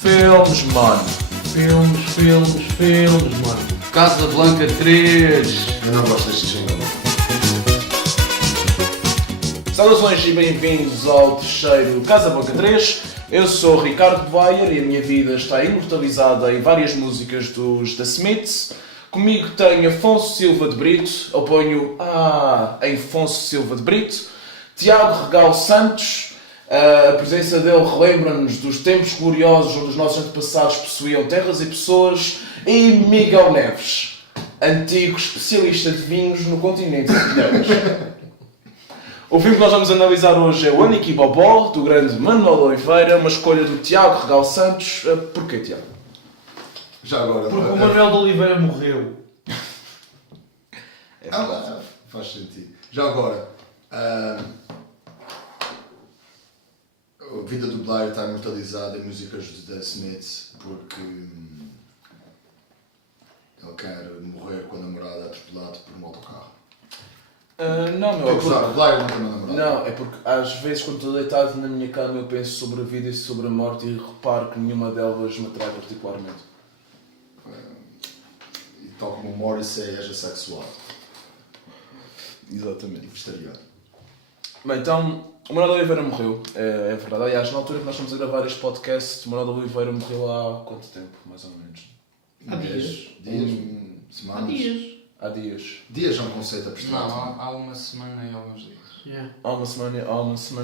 Filmes, mano. Filmes, mano. Casablanca 3. Eu não gosto deste jingle. Saudações e bem-vindos ao terceiro Casablanca 3. Eu sou Ricardo Bayer e a minha vida está imortalizada em várias músicas dos The Smiths. Comigo tenho Afonso Silva de Brito, oponho a Afonso Silva de Brito, Tiago Regal Santos. A presença dele relembra-nos dos tempos gloriosos onde os nossos antepassados possuíam terras e pessoas, e Miguel Neves, antigo especialista de vinhos no continente de Ilhéus. O filme que nós vamos analisar hoje é o Aniki Bobó, do grande Manuel Oliveira, uma escolha do Tiago Regal Santos. Porquê, Tiago? Já agora. Porque o Manuel de Oliveira morreu. Faz sentido. Já agora. A vida do Blair está imortalizada em músicas de The Smiths porque ele quer morrer com a namorada atropelado por um autocarro. Não, meu, O Blair não tem uma namorada. Não, é porque às vezes quando estou deitado na minha cama eu penso sobre a vida e sobre a morte e reparo que nenhuma delas me atrai particularmente. E tal como o Morrissey é sexual Exatamente. e vegetariano. Bem, então, o Manuel de Oliveira morreu, é verdade. Aliás, na altura que nós estamos a gravar este podcast, o Manuel de Oliveira morreu há quanto tempo, mais ou menos? Há dias. Semanas? Há dias. Há dias. Dias é um conceito abstrato. Não, há uma semana e alguns dias. Yeah. Há uma semana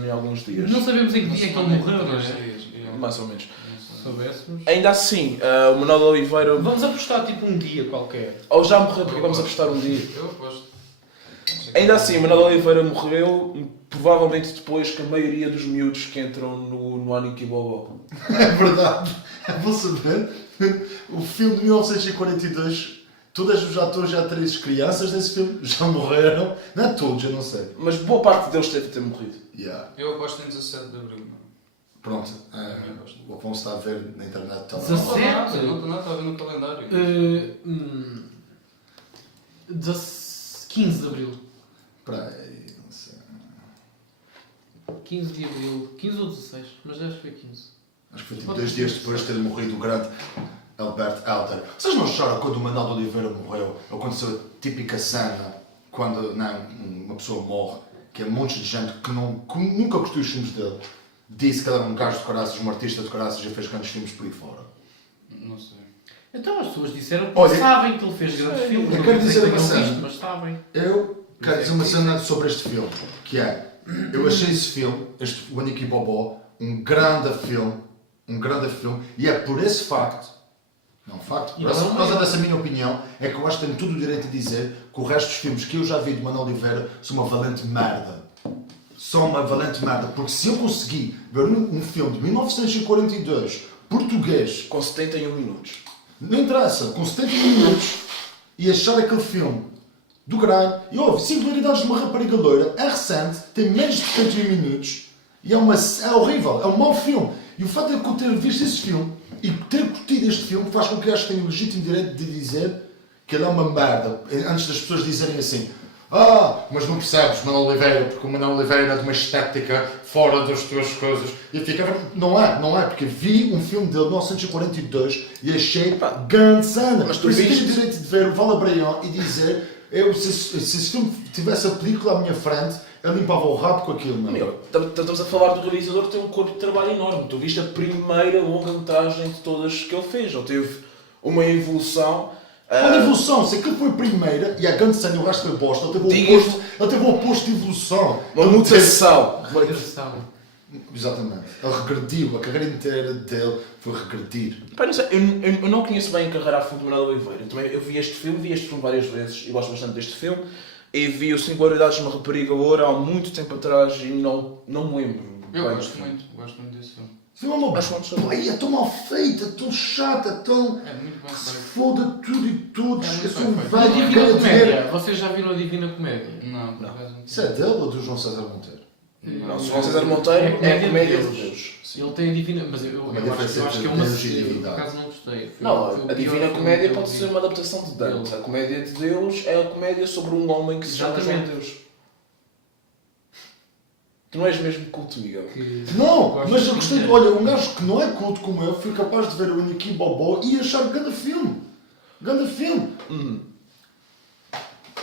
e alguns dias. Não sabemos em que dia é que ele morreu, não Três é? dias, yeah. Mais ou menos. Se soubéssemos. Ainda assim, o Manuel de Oliveira... Vamos apostar tipo um dia qualquer. Ou já morreu, porque vamos apostar um dia. Eu aposto. Ainda assim, o Manuel de Oliveira morreu provavelmente depois que a maioria dos miúdos que entram no Aniki Bobó. É verdade. Vou saber. O filme de 1942, todos os atores e atrizes crianças desse filme já morreram. Não é todos, eu não sei. Mas boa parte deles deve ter morrido. Yeah. Eu aposto em 17 de Abril. Pronto. O Afonso está a ver na internet. Está lá. 17? Não está a ver no calendário. 15 de Abril. Espera aí, não sei. 15 de Abril. 15 ou 16, mas acho que foi 15. Acho que foi tipo 2 dias depois de ter morrido o grande Albert Elder. Vocês não choram quando o Manuel de Oliveira morreu? Ou aconteceu a típica cena quando uma pessoa morre, que é um monte de gente que nunca gostou dos filmes dele, disse que ele era um gajo de caraças, um artista de caraças e fez grandes filmes por aí fora. Não sei. Então as pessoas disseram que Olha, sabem que ele fez grandes filmes. eu Não quero quer dizer que uma tenham cena. visto, mas sabem. Eu quero dizer uma cena sobre este filme, que é, eu achei esse filme, o Aniki Bobó, um grande filme, e é por esse facto, por causa dessa minha opinião, é que eu acho que tenho todo o direito de dizer que o resto dos filmes que eu já vi de Manuel Oliveira são uma valente merda. São uma valente merda, porque se eu conseguir ver um filme de 1942, português, Com 71 minutos. não interessa, com 70 minutos, e achar aquele filme do caralho, e houve Singularidades de uma Rapariga Loira, é recente, tem menos de 71 minutos, e é horrível, é um mau filme. E o facto de eu ter visto esse filme, e ter curtido este filme, faz com que eu acho que tenho o legítimo direito de dizer que ele é uma merda, antes das pessoas dizerem assim, mas não percebes Manuel Oliveira, porque o Manuel Oliveira é de uma estética fora das tuas coisas. E fica, não é, porque vi um filme dele de 1942 e achei grande cena. Mas tu por isso viste? tenho o direito de ver o Vala Braião e dizer, se esse filme tivesse a película à minha frente, eu limpava o rabo com aquilo, meu. Meu, estamos a falar do realizador que tem um corpo de trabalho enorme. Tu viste a primeira longa-metragem de todas que ele fez. Ele teve uma evolução. Qual evolução? Se aquilo foi a primeira e a grande cena e o resto foi bosta, ele teve o oposto de evolução. Uma Ele mutação. Uma direção. Exatamente. Ele regrediu, a carreira inteira dele foi regredir. Pá, não sei, eu não conheço bem a carreira a fundo do Manuel Oliveira. Eu vi este filme várias vezes e gosto bastante deste filme. E vi o Singularidades de uma Rapariga Loura há muito tempo atrás e não me lembro. Eu bem. gosto muito desse filme. O filme é uma Acho que não é tão mal feito, é tão chato, é tão... É muito bem que se feito. foda tudo e todos. É muito Eu sou um bem feito. A velho que Divina quer dizer... Comédia. Vocês já viram a Divina Comédia? Não, por acaso não. Isso é dele ou do João César Monteiro? Não, se João César Monteiro é a comédia de Deus. Ele tem a Divina... Mas eu acho que é uma... Por acaso não gostei. Não, a Divina Comédia pode ser uma adaptação de Dante. A comédia de Deus é a comédia sobre um homem que se chama João Exatamente. Deus. Tu não és mesmo culto, Miguel. Não, mas eu gostei. Olha, um gajo que não é culto como eu, fui capaz de ver o Iniki Bobó e achar grande filme. Grande filme.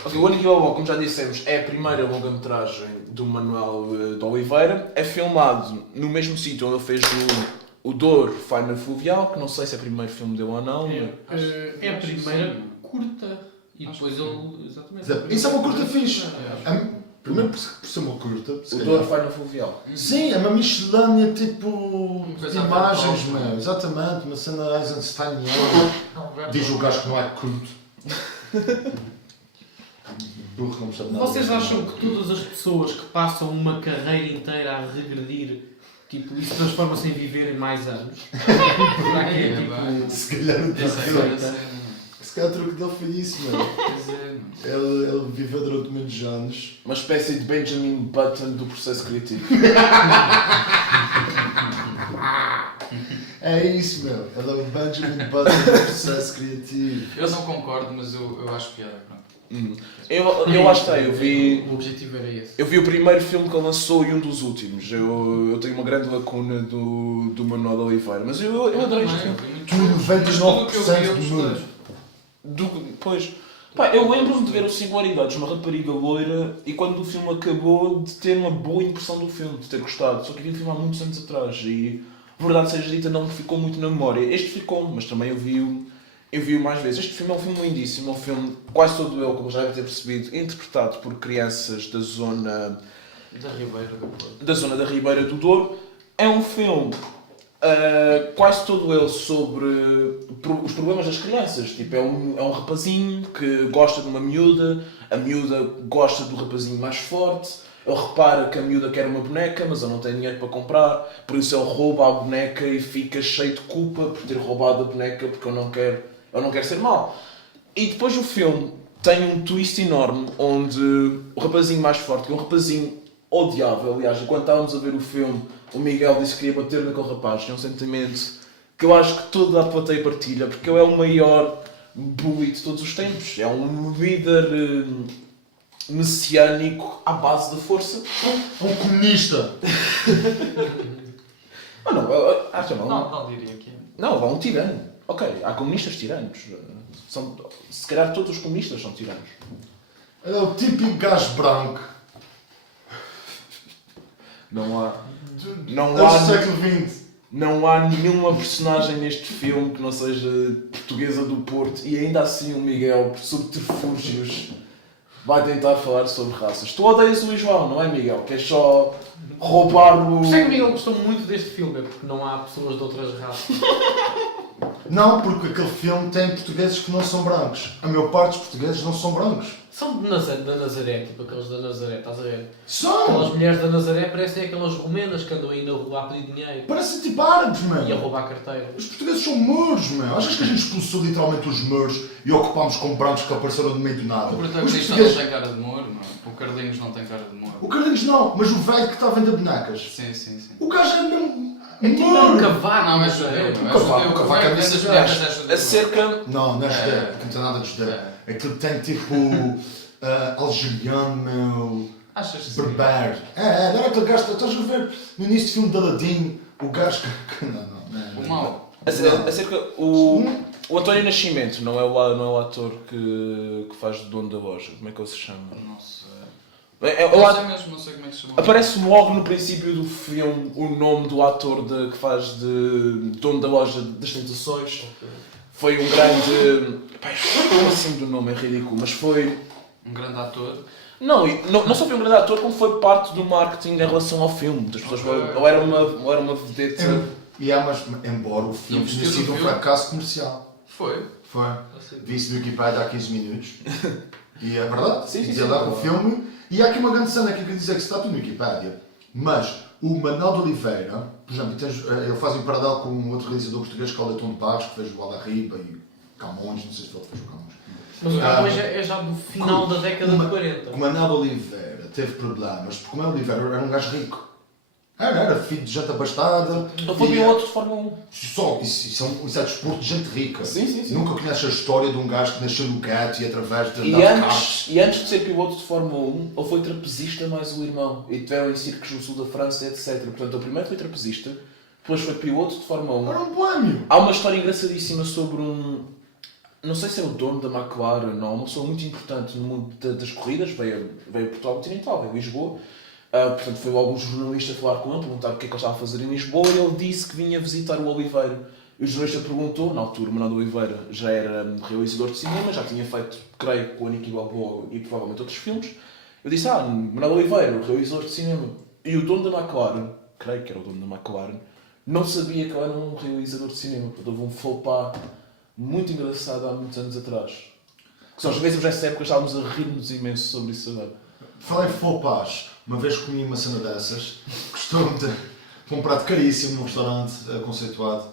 Ok, o Aniki Bobó, como já dissemos, é a primeira longa-metragem do Manuel de Oliveira. É filmado no mesmo sítio onde ele fez o Douro Faina Fluvial, que não sei se é o primeiro filme dele ou não. É a primeira curta. E depois ele. Exatamente. Isso é uma curta fixe. Primeiro por ser uma curta. O Douro Faina Fluvial. Sim, é uma miscelânea tipo de coisa imagens, à meu. Exatamente, uma cena Eisensteiniana. Diz o gajo que não é curto. Burro, não percebe nada. Vocês acham que todas as pessoas que passam uma carreira inteira a regredir, tipo, isso transforma-se em viverem mais anos? Será que é tipo. Se calhar o truque Essa é a dele. cena. Se calhar o truque dele foi isso, meu. Pois é, Ele viveu durante muitos anos. Uma espécie de Benjamin Button do processo criativo. É isso, meu. Ele é o Benjamin Button do processo criativo. Eu não concordo, mas eu acho piada. Pronto. Eu lá está, eu vi... O objetivo era esse. Eu vi o primeiro filme que ele lançou e um dos últimos. Eu tenho uma grande lacuna do Manuel de Oliveira, mas eu adorei este filme. Tu 99% do mundo. Pois, pá, eu lembro-me de ver o Singularidades, uma rapariga loira, e quando o filme acabou, de ter uma boa impressão do filme, de ter gostado. Só que vi o filme há muitos anos atrás e, verdade seja dita, não me ficou muito na memória. Este ficou, mas também eu vi-o mais vezes. Este filme é um filme lindíssimo, é um filme, quase todo ele, como já devem ter percebido, interpretado por crianças da zona da Ribeira do Douro. É um filme quase todo ele sobre os problemas das crianças. Tipo, é um rapazinho que gosta de uma miúda, a miúda gosta do rapazinho mais forte, ele repara que a miúda quer uma boneca, mas ele não tem dinheiro para comprar, por isso ele rouba a boneca e fica cheio de culpa por ter roubado a boneca, porque ele não quer ser mau. E depois o filme tem um twist enorme, onde o rapazinho mais forte, que é um rapazinho odiável, aliás, enquanto estávamos a ver o filme, o Miguel disse que queria bater naquele rapaz. É um sentimento que eu acho que toda a plateia partilha, porque ele é o maior bully de todos os tempos. É um líder messiânico à base da força. É um comunista. Acho que Não diria que é. não, é um tirano. Ok, há comunistas tiranos. Se calhar todos os comunistas são tiranos. Ele é o típico gajo branco. Não há É do século XX. Não há nenhuma personagem neste filme que não seja portuguesa do Porto, e ainda assim o Miguel, por subterfúgios, vai tentar falar sobre raças. Tu odeias o Luís João, não é, Miguel? Queres só roubar o... Por isso é que o Miguel gostou muito deste filme, é porque não há pessoas de outras raças. Não, porque aquele filme tem portugueses que não são brancos. A maior parte dos portugueses não são brancos. São de da Nazaré, tipo aqueles da Nazaré, estás a ver? São! Aquelas mulheres da Nazaré parecem aquelas romenas que andam aí na rua a pedir dinheiro Parecem tipo árabes, meu. e a roubar carteira. Os portugueses são muros, meu. Achas que a gente expulsou literalmente os muros e ocupámos com brancos que apareceram do meio do nada? O Os protagonista portugueses... não tem cara de moro, não. O Carlinhos não tem cara de moro. O Carlinhos não, mas o velho que está a vender bonecas. Sim. O gajo é mesmo... É tipo um cavaco. Não, é judeu. O cavaco é das judeu. bonecas é judeu. Acerca... Não é judeu. Não tem nada de judeu. Aquilo tem tipo... algeriano, meu... Achas que sim? Berber. Não era aquele gajo... Estás a ver no início do filme de Aladdin, o gajo que... Não. O mau. Acerca... O António Nascimento não é o ator que faz de dono da loja. Como é que ele se chama? Não sei. Eu sei mesmo, não sei como é que se chama. Aparece logo no princípio do filme o nome do ator que faz de dono da loja das tentações. Foi um grande... Pai, como assim do nome é ridículo, mas foi... Um grande ator. Não só foi um grande ator, como foi parte do marketing em relação ao filme. Das pessoas, ou era uma vedeta... Mas embora o filme tenha sido um fracasso comercial. Foi. Vi-se no Wikipedia há 15 minutos. E é verdade. Sim. O filme... E há aqui uma grande cena que eu quero dizer que se está tudo no Wikipedia. Mas o Manuel de Oliveira, por exemplo, ele faz um paralelo com um outro realizador português que é o Leitão de Barros, que fez o Aldarriba e Camões, não sei se ele fez o Camões. Mas o Camões é já do final da década de 40. O Manuel de Oliveira teve problemas, porque o Manuel de Oliveira era um gajo rico. Era filho de gente abastada. Ele foi piloto de Fórmula 1. Isso é desporto de gente rica. Sim. Nunca conheces a história de um gajo que nasceu no gueto e através de E andar de carros. antes de ser piloto de Fórmula 1, ele foi trapezista mais o irmão. E tiveram em circos no sul da França, etc. Portanto, ele primeiro foi trapezista, depois foi piloto de Fórmula 1. Era um boêmio. Há uma história engraçadíssima sobre um... Não sei se é o dono da McLaren, não, uma pessoa muito importante no mundo das corridas, veio a Portugal Continental, veio a Lisboa. Portanto, foi logo um jornalista falar com ele, perguntar o que é que ele estava a fazer em Lisboa, e ele disse que vinha visitar o Oliveira. E o jornalista perguntou, na altura, o Manuel Oliveira já era realizador de cinema, já tinha feito, creio, com o Nicky Balboa e provavelmente outros filmes. Eu disse, Manuel Oliveira, o realizador de cinema. E o dono da McLaren, creio que era o dono da McLaren, não sabia que ele era um realizador de cinema. Portanto, houve um faux pas muito engraçado há muitos anos atrás. Que às vezes nessa época estávamos a rir-nos imenso sobre isso agora. Falei de faux pas. Uma vez comi uma cena dessas. Gostou-me de um prato caríssimo num restaurante conceituado.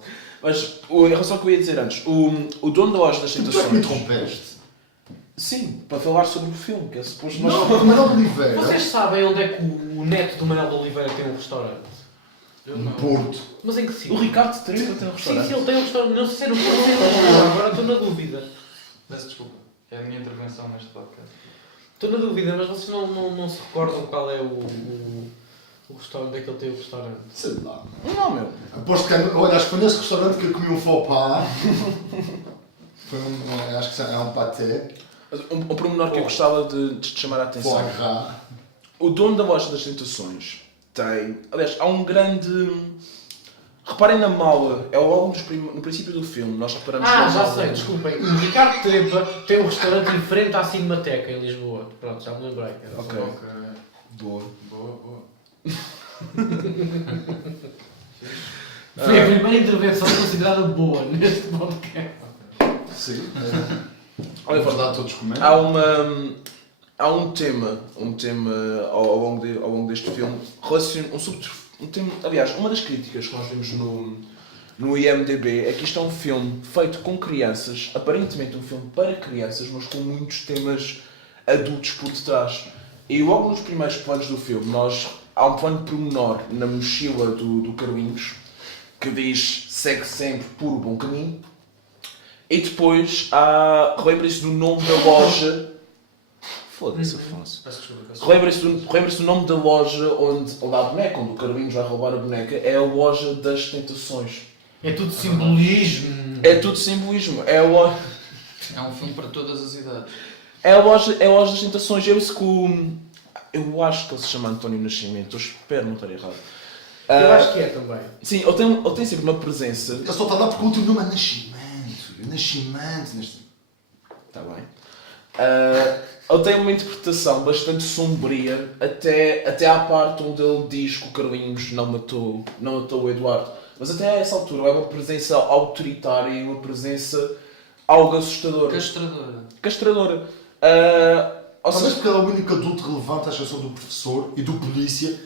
Mas, em relação ao que eu ia dizer antes, o dono da loja das Tu é que tentações... me interrompeste? Sim, para falar sobre o filme, que é suposto nós... Não, Manuel Oliveira. Vocês sabem onde é que o neto do Manuel de Oliveira tem um restaurante? Eu No não. Porto. Mas em que O sítio? Ricardo Treta tem um Sim, restaurante. ele tem um restaurante. Não sei se é no Porto ou se é no Porto. Agora estou na dúvida. Peço desculpa. É a minha intervenção neste podcast. Estou na dúvida, mas vocês não se recordam qual é o restaurante, onde é que ele tem o restaurante? Sei lá. Não, meu. Aposto que... Olha, acho que foi nesse restaurante que eu comi um faux pas. Foi acho que é um pâté. Um pormenor que eu gostava de te chamar a atenção. Foie gras. O dono da loja das tentações tem... Aliás, há um grande... Reparem na mala. É logo no princípio do filme. Nós reparamos na Já mala. sei, desculpem. O Ricardo Trepa tem um restaurante em frente à Cinemateca, em Lisboa. Pronto, já me lembrei. Era Ok. Boa. Boa. Foi a primeira intervenção considerada boa neste podcast. Sim. Olha, É verdade, todos comemos. Há um tema ao longo deste filme, aliás, uma das críticas que nós vimos no IMDb é que isto é um filme feito com crianças, aparentemente um filme para crianças, mas com muitos temas adultos por detrás. E logo nos primeiros planos do filme, há um plano pormenor na mochila do Carlinhos, que diz segue sempre por bom caminho. E depois relembra-se do nome da loja. Foda-se, Afonso. Peço desculpa. Relembra-se do nome da loja onde há a boneca, onde o Carlinhos vai roubar a boneca. É a loja das tentações. É tudo simbolismo. É tudo simbolismo. É É um filme para todas as idades. a loja das tentações. Eu acho que ele se chama António Nascimento. Eu espero não estar errado. Eu acho que é também. Sim, ele tem sempre uma presença. Ele só está a dar porque o último nome é Nascimento. Nascimento. Está bem. Ele tem uma interpretação bastante sombria até à parte onde ele diz que o Carlinhos não matou o Eduardo. Mas até a essa altura é uma presença autoritária e uma presença algo assustadora. Castradora. Talvez porque ele é o único adulto relevante à exceção do professor e do polícia.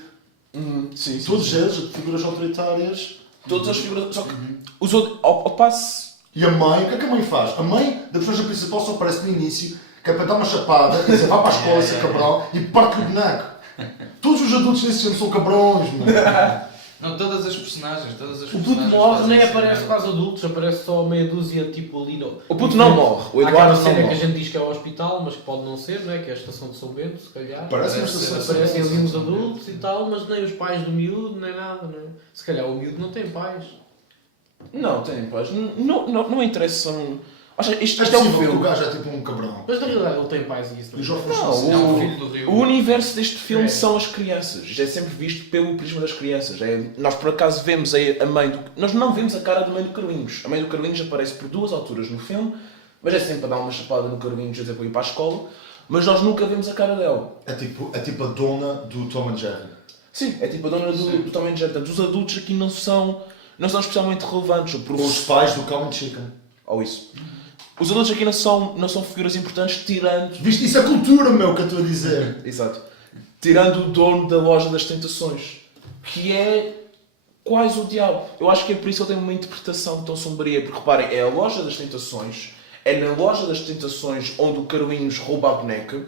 Sim. Todos eles, figuras autoritárias. Todas as figuras... Só que os outros... Ao passo... E a mãe, o que é que a mãe faz? A mãe da personagem principal só aparece no início, que é para dar uma chapada, e dizer, vá para a escola, seu cabrão, e parte-lhe o boneco. Todos os adultos nesse filme são cabrões, mano. Não, todas as personagens. O puto morre, nem aparece quase adultos, aparece só meia dúzia, tipo ali no... O puto não morre. O Há Eduardo aquela não cena que a morre. gente diz que é o hospital, mas que pode não ser, né? Que é a estação de São Bento, se calhar. Parece uma Parece estação de Aparecem ali uns serviço. adultos e tal, mas nem os pais do miúdo, nem nada, não é? Se calhar o miúdo não tem pais. Não, tem paz. Não interessa. Ou seja, isto É é um possível que o filme. gajo é tipo um cabrão. Mas na realidade ele tem pais e isso. E o Jorge Não, Fonseca. É um filho do Rio. O universo deste filme É. são as crianças. Isto é sempre visto pelo prisma das crianças. Nós por acaso vemos a mãe do... Nós não vemos a cara da mãe do Carlinhos. A mãe do Carlinhos aparece por duas alturas no filme, mas é sempre a dar uma chapada no Carlinhos a dizer para ir para a escola, mas nós nunca vemos a cara dela. É tipo a dona do Tom and Jerry. Sim, é tipo a dona do Tom and Jerry. Portanto, os adultos aqui não são especialmente relevantes. O Ou os professor... pais do Cow and Chicken. Ou isso. Os adultos aqui não são figuras importantes, tirando... Viste? Isso é cultura, meu, que eu estou a dizer. Exato. Tirando o dono da loja das tentações, que é quase o diabo. Eu acho que é por isso que ele tem uma interpretação tão sombria, porque reparem, é a loja das tentações, é na loja das tentações onde o Carlinhos rouba a boneca,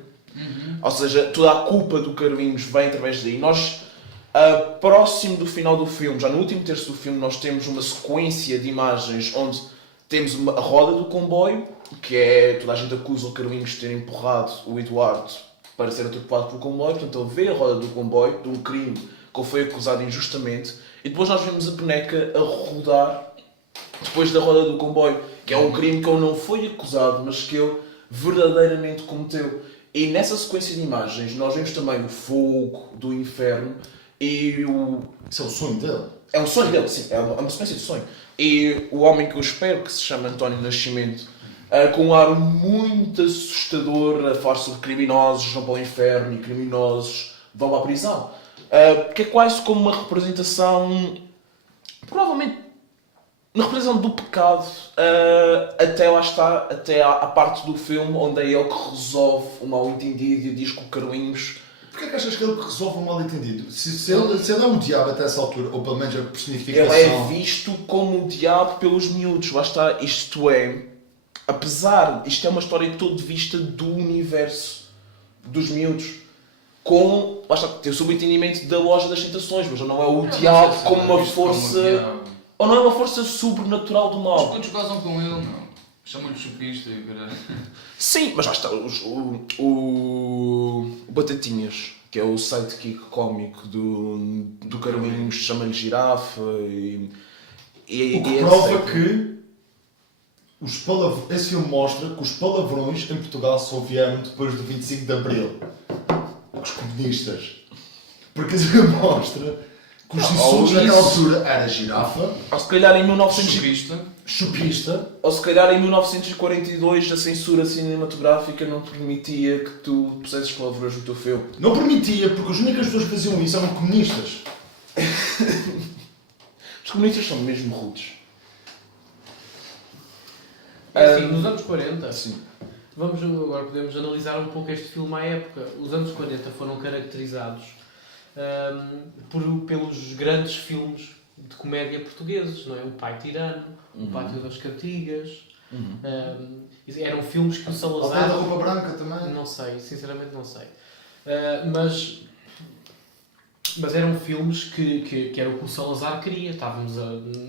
ou seja, toda a culpa do Carlinhos vem através daí. Próximo do final do filme, já no último terço do filme, nós temos uma sequência de imagens onde temos a roda do comboio, que é, toda a gente acusa o Carlinhos de ter empurrado o Eduardo para ser atropelado pelo comboio, portanto ele vê a roda do comboio, de um crime que ele foi acusado injustamente, e depois nós vemos a boneca a rodar depois da roda do comboio, que é um crime que ele não foi acusado, mas que ele verdadeiramente cometeu. E nessa sequência de imagens nós vemos também o fogo do inferno e o... Isso é o sonho dele. É um sonho dele, sim, é uma sequência de sonho. E o homem que eu espero, que se chama António Nascimento, com um ar muito assustador, a falar sobre criminosos vão para o inferno e criminosos vão para a prisão. Que é quase como uma representação, provavelmente, uma representação do pecado, até lá está, até à parte do filme onde é ele que resolve o mal-entendido e diz que o Carlinhos... Porquê que achas que ele resolve um mal-entendido? Se ele é um diabo até essa altura, ou pelo menos a Ele personificação... é visto como o diabo pelos miúdos, lá está, isto é, apesar, isto é uma história toda vista do universo dos miúdos, com, lá está, tem o subentendimento da loja das tentações, mas não é o diabo como uma força, ou não é uma força sobrenatural do Os mal. putos gozam com ele, não. Chamam-lhe chupista e caralho. Sim, mas lá está, o Batatinhas, que é o sidekick cómico do Carlinhos, chama-lhe girafa e O que e prova etc. que esse filme mostra que os palavrões em Portugal só vieram depois do 25 de Abril. Os comunistas. Porque esse filme mostra que os insultos naquela altura era girafa, Ou se calhar em 1900 Chupista. chupista, Ou se calhar em 1942 a censura cinematográfica não permitia que tu pusesses palavrões no teu filme. não permitia, porque as únicas pessoas que faziam isso eram comunistas. Os comunistas são mesmo rudes. Assim, nos anos 40, Sim. agora podemos analisar um pouco este filme à época. Os anos 40 foram caracterizados pelos grandes filmes de comédia portugueses, não é? O Pai Tirano, O Pátio das Cantigas. Eram filmes que o Aldeia Salazar... da Roupa Branca também. Não sei, sinceramente não sei. Mas eram filmes que era o que o Salazar queria. Estávamos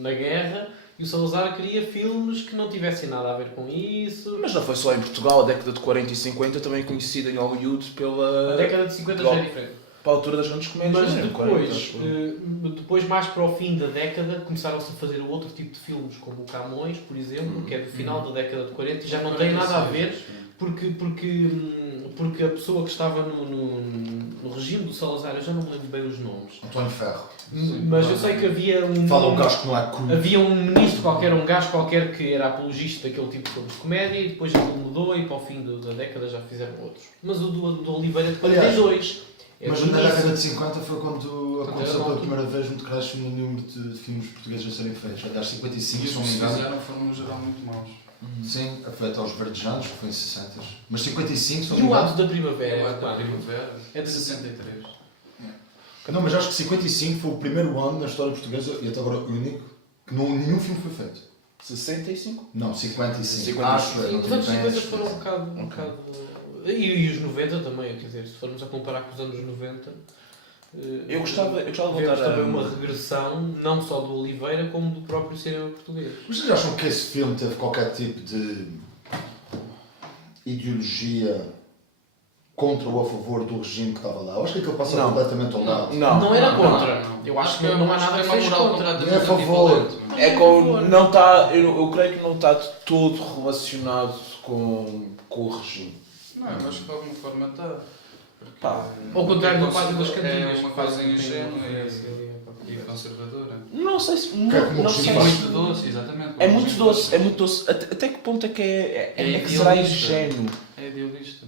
na guerra e o Salazar queria filmes que não tivessem nada a ver com isso. Mas não foi só em Portugal, a década de 40 e 50 também é conhecida em Hollywood pela... A década de 50 já é diferente. para a altura das grandes comédias. Mas não é? 40, depois, mais para o fim da década, começaram-se a fazer outro tipo de filmes, como o Camões, por exemplo, que é do final da década de 40 e já não tem nada a ver, porque a pessoa que estava no regime do Salazar, eu já não me lembro bem os nomes, António Ferro. mas eu sei que havia Fala o gajo que não é cru. havia um ministro qualquer, um gajo qualquer que era apologista daquele tipo de filmes de comédia e depois ele mudou e para o fim da década já fizeram outros. Mas o do Oliveira de 42... Mas do na início. década de 50 foi quando aconteceu era pela bom. primeira vez um decréscimo no número de filmes portugueses a serem feitos. Aliás, 55, E se os não que me se engano. fizeram foram, no geral, muito maus. Sim, afeta aos verdejantes, que foi em 60. Mas 55, se não E me o engano. Ato da Primavera? É da pá, Primavera. É de 63. Não, mas acho que 55 foi o primeiro ano na história portuguesa, e até agora o único, que nenhum filme foi feito. 65? Não, 55. 55. Acho, Sim, não os tenho anos 50 bem foram um certeza. bocado. E os 90 também, quer dizer, se formos a comparar com os anos 90. Eu gostava de vemos voltar a... também uma regressão, não só do Oliveira, como do próprio cinema português. Mas vocês acham que esse filme teve qualquer tipo de ideologia contra ou a favor do regime que estava lá? Eu acho que aquilo passa Não. completamente ao lado. Não era não, contra. não. Eu acho que que não há nada que tem uma seja moral contra. completamente É a favor. ambivalente. É com, não está, eu creio que não está de todo relacionado com o regime. Não, eu acho que de alguma forma está. Pá, Ao contrário do Pátio das Cantigas. É uma que coisa tem ingênua referência ali a qualquer e coisa. conservadora. não sei se... Que é como Não o sei regime E faz. se... muito doce, exatamente. É muito doce, é muito doce. Até que ponto é que é que será idealista. ingênuo? É idealista.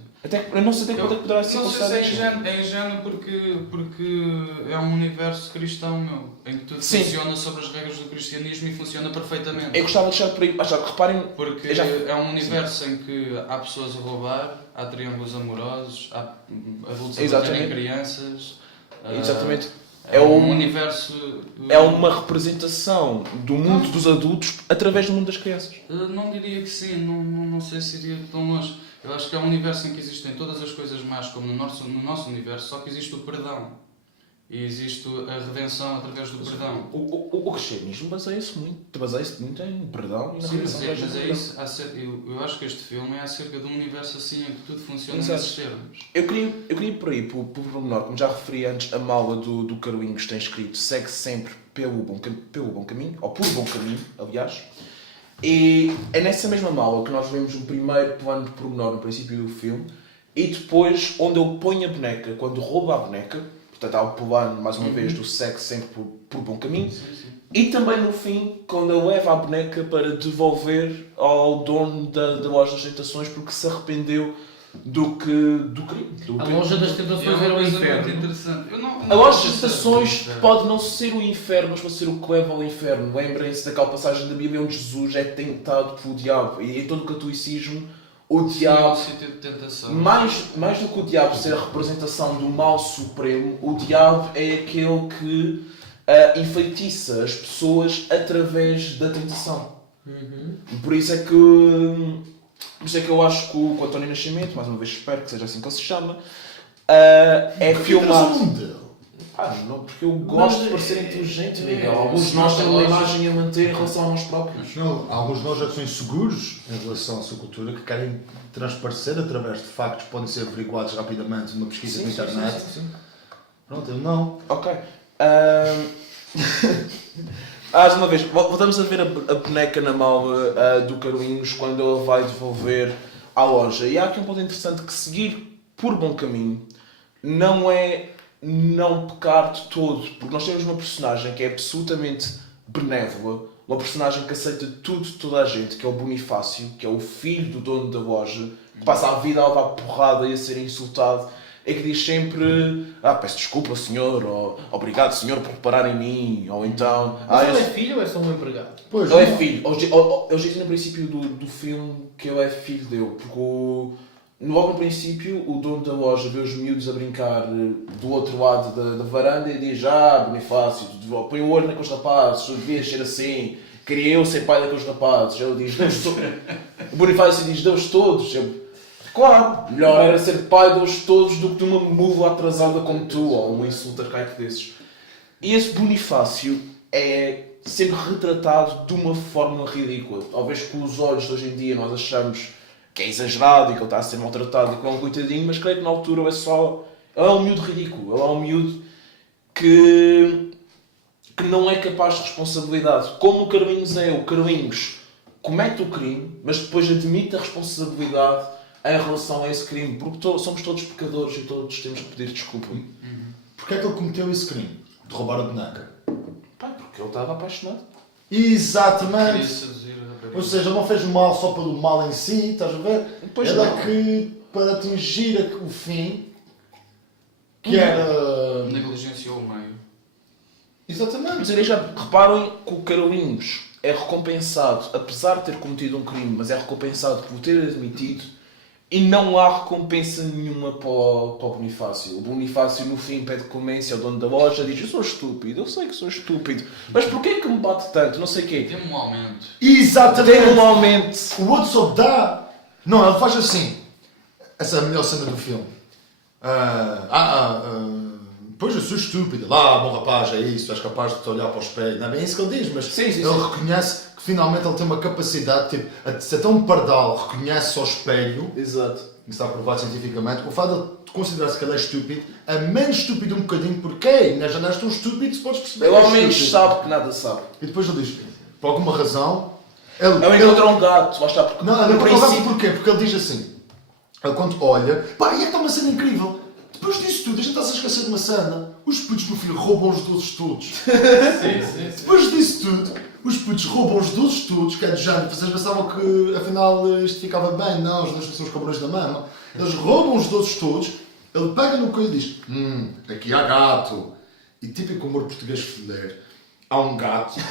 Eu não sei até que ponto é que poderá ser Não sei se considerado é ingênuo. ingênuo, é ingênuo porque é um universo cristão, meu, em que tudo Sim. funciona sobre as regras do cristianismo e funciona perfeitamente. Eu gostava de deixar por aí, reparem, Porque eu já- é um universo em que há pessoas a roubar, há triângulos amorosos, há adultos a Exatamente. baterem crianças. exatamente, É É um um- universo. é uma representação do mundo dos adultos através do mundo das crianças. Não diria que sim, não sei se iria tão longe. Eu acho que é um universo em que existem todas as coisas más, como no nosso universo, só que existe o perdão. E existe a redenção através do perdão. O cristianismo baseia-se muito em perdão e na Sim, redenção. mas é isso. Eu acho que este filme é acerca de um universo assim em que tudo funciona Exato. nesses termos. Eu queria ir por aí, por pormenor, como já referi antes, a mala do Carlinhos tem escrito segue sempre pelo bom caminho, ou por bom caminho, aliás. E é nessa mesma mala que nós vemos o primeiro plano de pormenor no princípio do filme e depois onde ele põe a boneca, quando rouba a boneca, portanto há o plano, mais uma vez, do segue sempre por bom caminho. Sim, sim. E também no fim, quando ele leva a boneca para devolver ao dono da loja das tentações porque se arrependeu do crime. A loja das tentações era o muito inferno. interessante. A loja das tentações pode não ser o inferno, mas pode ser o que leva ao inferno. Lembrem-se daquela passagem da Bíblia onde Jesus é tentado pelo diabo. E em todo o catolicismo, o diabo, sítio de tentação. mais do que o diabo ser a representação do mal supremo, o diabo é aquele que enfeitiça as pessoas através da tentação. Por isso é que eu acho que o António Nascimento, mais uma vez espero que seja assim que ele se chama, é filmado. Não, porque eu gosto de parecer inteligente, Miguel. Alguns de nós têm uma imagem a manter em relação a nós próprios. Não, alguns de nós já são inseguros em relação à sua cultura, que querem transparecer através de factos que podem ser averiguados rapidamente numa pesquisa na internet. Sim. Pronto, eu não. Ok. Mais uma vez, voltamos a ver a boneca na mala do Carlinhos quando ele vai devolver à loja. E há aqui um ponto interessante que seguir por bom caminho não é não pecar de todo, porque nós temos uma personagem que é absolutamente benévola, uma personagem que aceita tudo de toda a gente, que é o Bonifácio, que é o filho do dono da loja, que passa a vida a levar porrada e a ser insultado, e que diz sempre peço desculpa senhor, ou obrigado senhor por reparar em mim, ou então... Mas ele é filho ou é só um empregado? Pois, Ele é não. filho. Eles dizem no princípio do filme que ele é filho dele, porque logo no princípio o dono da loja vê os miúdos a brincar do outro lado da varanda e diz Bonifácio, põe o olho naqueles rapazes, tu devias ser assim, queria eu ser pai daqueles rapazes. Ele diz, o Bonifácio diz, Deus todos. Claro, melhor era ser pai deles todos do que de uma mula atrasada como tu, ou um insulto arcaico desses. E esse Bonifácio é sempre retratado de uma forma ridícula. Talvez com os olhos de hoje em dia nós achamos que é exagerado e que ele está a ser maltratado e que é um coitadinho, mas creio que na altura ele é um miúdo ridículo, ele é um miúdo que não é capaz de responsabilidade. Como o Carlinhos é, o Carlinhos comete o crime, mas depois admite a responsabilidade em relação a esse crime, porque somos todos pecadores e todos temos que pedir desculpa. Porquê é que ele cometeu esse crime? De roubar a boneca? Porque ele estava apaixonado. Queria Exatamente! seduzir a rapariga. Ou seja, não fez mal só pelo mal em si, estás a ver? Pois Era não. que para atingir o fim, que era... Negligenciou o meio. Exatamente! Mas aí já reparem que o Carlinhos é recompensado, apesar de ter cometido um crime, mas é recompensado por ter admitido, e não há recompensa nenhuma para o Bonifácio. O Bonifácio no fim pede clemência ao dono da loja e diz, eu sou estúpido, eu sei que sou estúpido, mas porquê que me bate tanto, não sei o quê. Tem um aumento. Exatamente! Tem um aumento. O outro só dá... Não, ele faz assim. Essa é a melhor cena do filme. Pois eu sou estúpido. Lá, bom rapaz, é isso. És capaz de te olhar para o espelho. Não é bem isso que ele diz, mas Sim, ele reconhece que finalmente ele tem uma capacidade, tipo, a ser tão pardal, reconhece ao espelho, Exato. isso está provado cientificamente, o fato de ele considerar-se que ele é estúpido, é menos estúpido um bocadinho, porque na janela és tão estúpido, se podes perceber Ele que é ao menos estúpido. sabe que nada sabe. E depois ele diz, por alguma razão, ele Encontrou um gato, lá está, porque não, no não princípio... porquê? Porque ele diz assim, ele quando olha, pá, e é que está uma cena incrível. Depois disso tudo, a gente está-se a esquecer de uma cena. Os putos do filho roubam os doces todos. Sim. Depois disso tudo, os putos roubam os doces todos, que é de género. Vocês pensavam que afinal isto ficava bem? Não, os doces são os cabrões da mama. Eles roubam os doces todos, ele pega no coelho e diz, aqui há gato. E típico humor português fileiro, há um gato.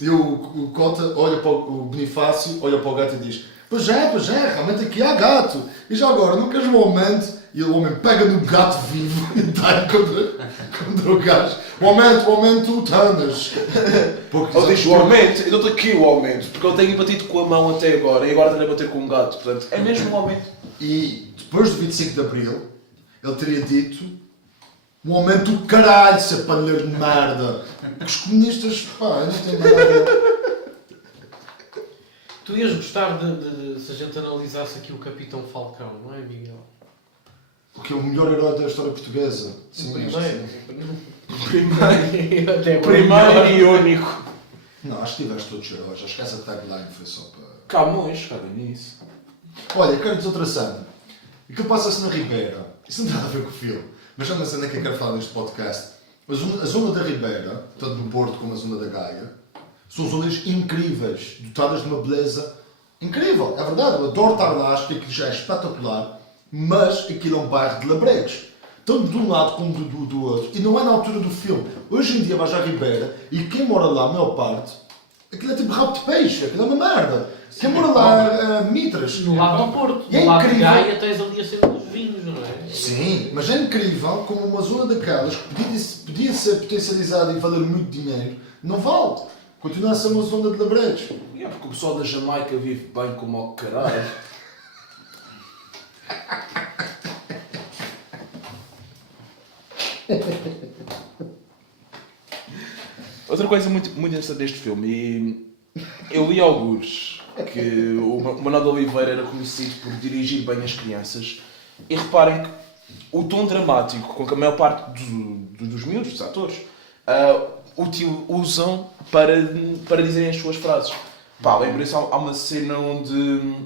E o Cota olha para o Bonifácio, olha para o gato e diz, pois é, realmente aqui há gato. E já agora, não queres um aumento? E o homem pega no gato vivo e dá contra o gajo. O aumento, Tanas. Ele diz o aumento, eu dou-te aqui o aumento, porque eu tenho batido com a mão até agora e agora tenho a bater com um gato, portanto é mesmo o aumento. E depois do 25 de Abril, ele teria dito Um aumento do caralho, seu palheiro de merda. Os comunistas, pá, eu não tenho nada. Tu ias gostar de se a gente analisasse aqui o Capitão Falcão, não é, Miguel? O que é o melhor herói da história portuguesa. Sim, acho que sim. Primeiro e único. Não, acho que tiveste todos os heróis. Acho que essa tagline foi só para... Camões, caga nisso. Olha, quero-te outra cena. Aquilo passa-se na Ribeira. Isso não tem nada a ver com o filme. Mas é uma cena que eu quero falar neste podcast. A zona da Ribeira, tanto do Porto como a zona da Gaia, são zonas incríveis, dotadas de uma beleza incrível. É verdade, eu adoro estar lá, acho que aquilo já é espetacular, mas aquilo é um bairro de labregos. Tanto de um lado como do outro. E não é na altura do filme. Hoje em dia vais à Ribeira e quem mora lá, a maior parte, aquilo é tipo rabo de peixe, aquilo é uma merda. Quem mora lá, mitras. No lado do Porto, E é no lado de incrível. Gaia tens ali a cena dos vinhos, não é? Sim, mas é incrível como uma zona daquelas que podia ser potencializada e valer muito dinheiro, não vale. Continua a ser uma zona de labregos. É porque o pessoal da Jamaica vive bem como ao caralho. Outra coisa muito interessante deste filme, e eu li alguns que o Manuel de Oliveira era conhecido por dirigir bem as crianças, e reparem que o tom dramático com que a maior parte dos miúdos, dos atores, usam para dizerem as suas frases. Pá, bem por isso há uma cena onde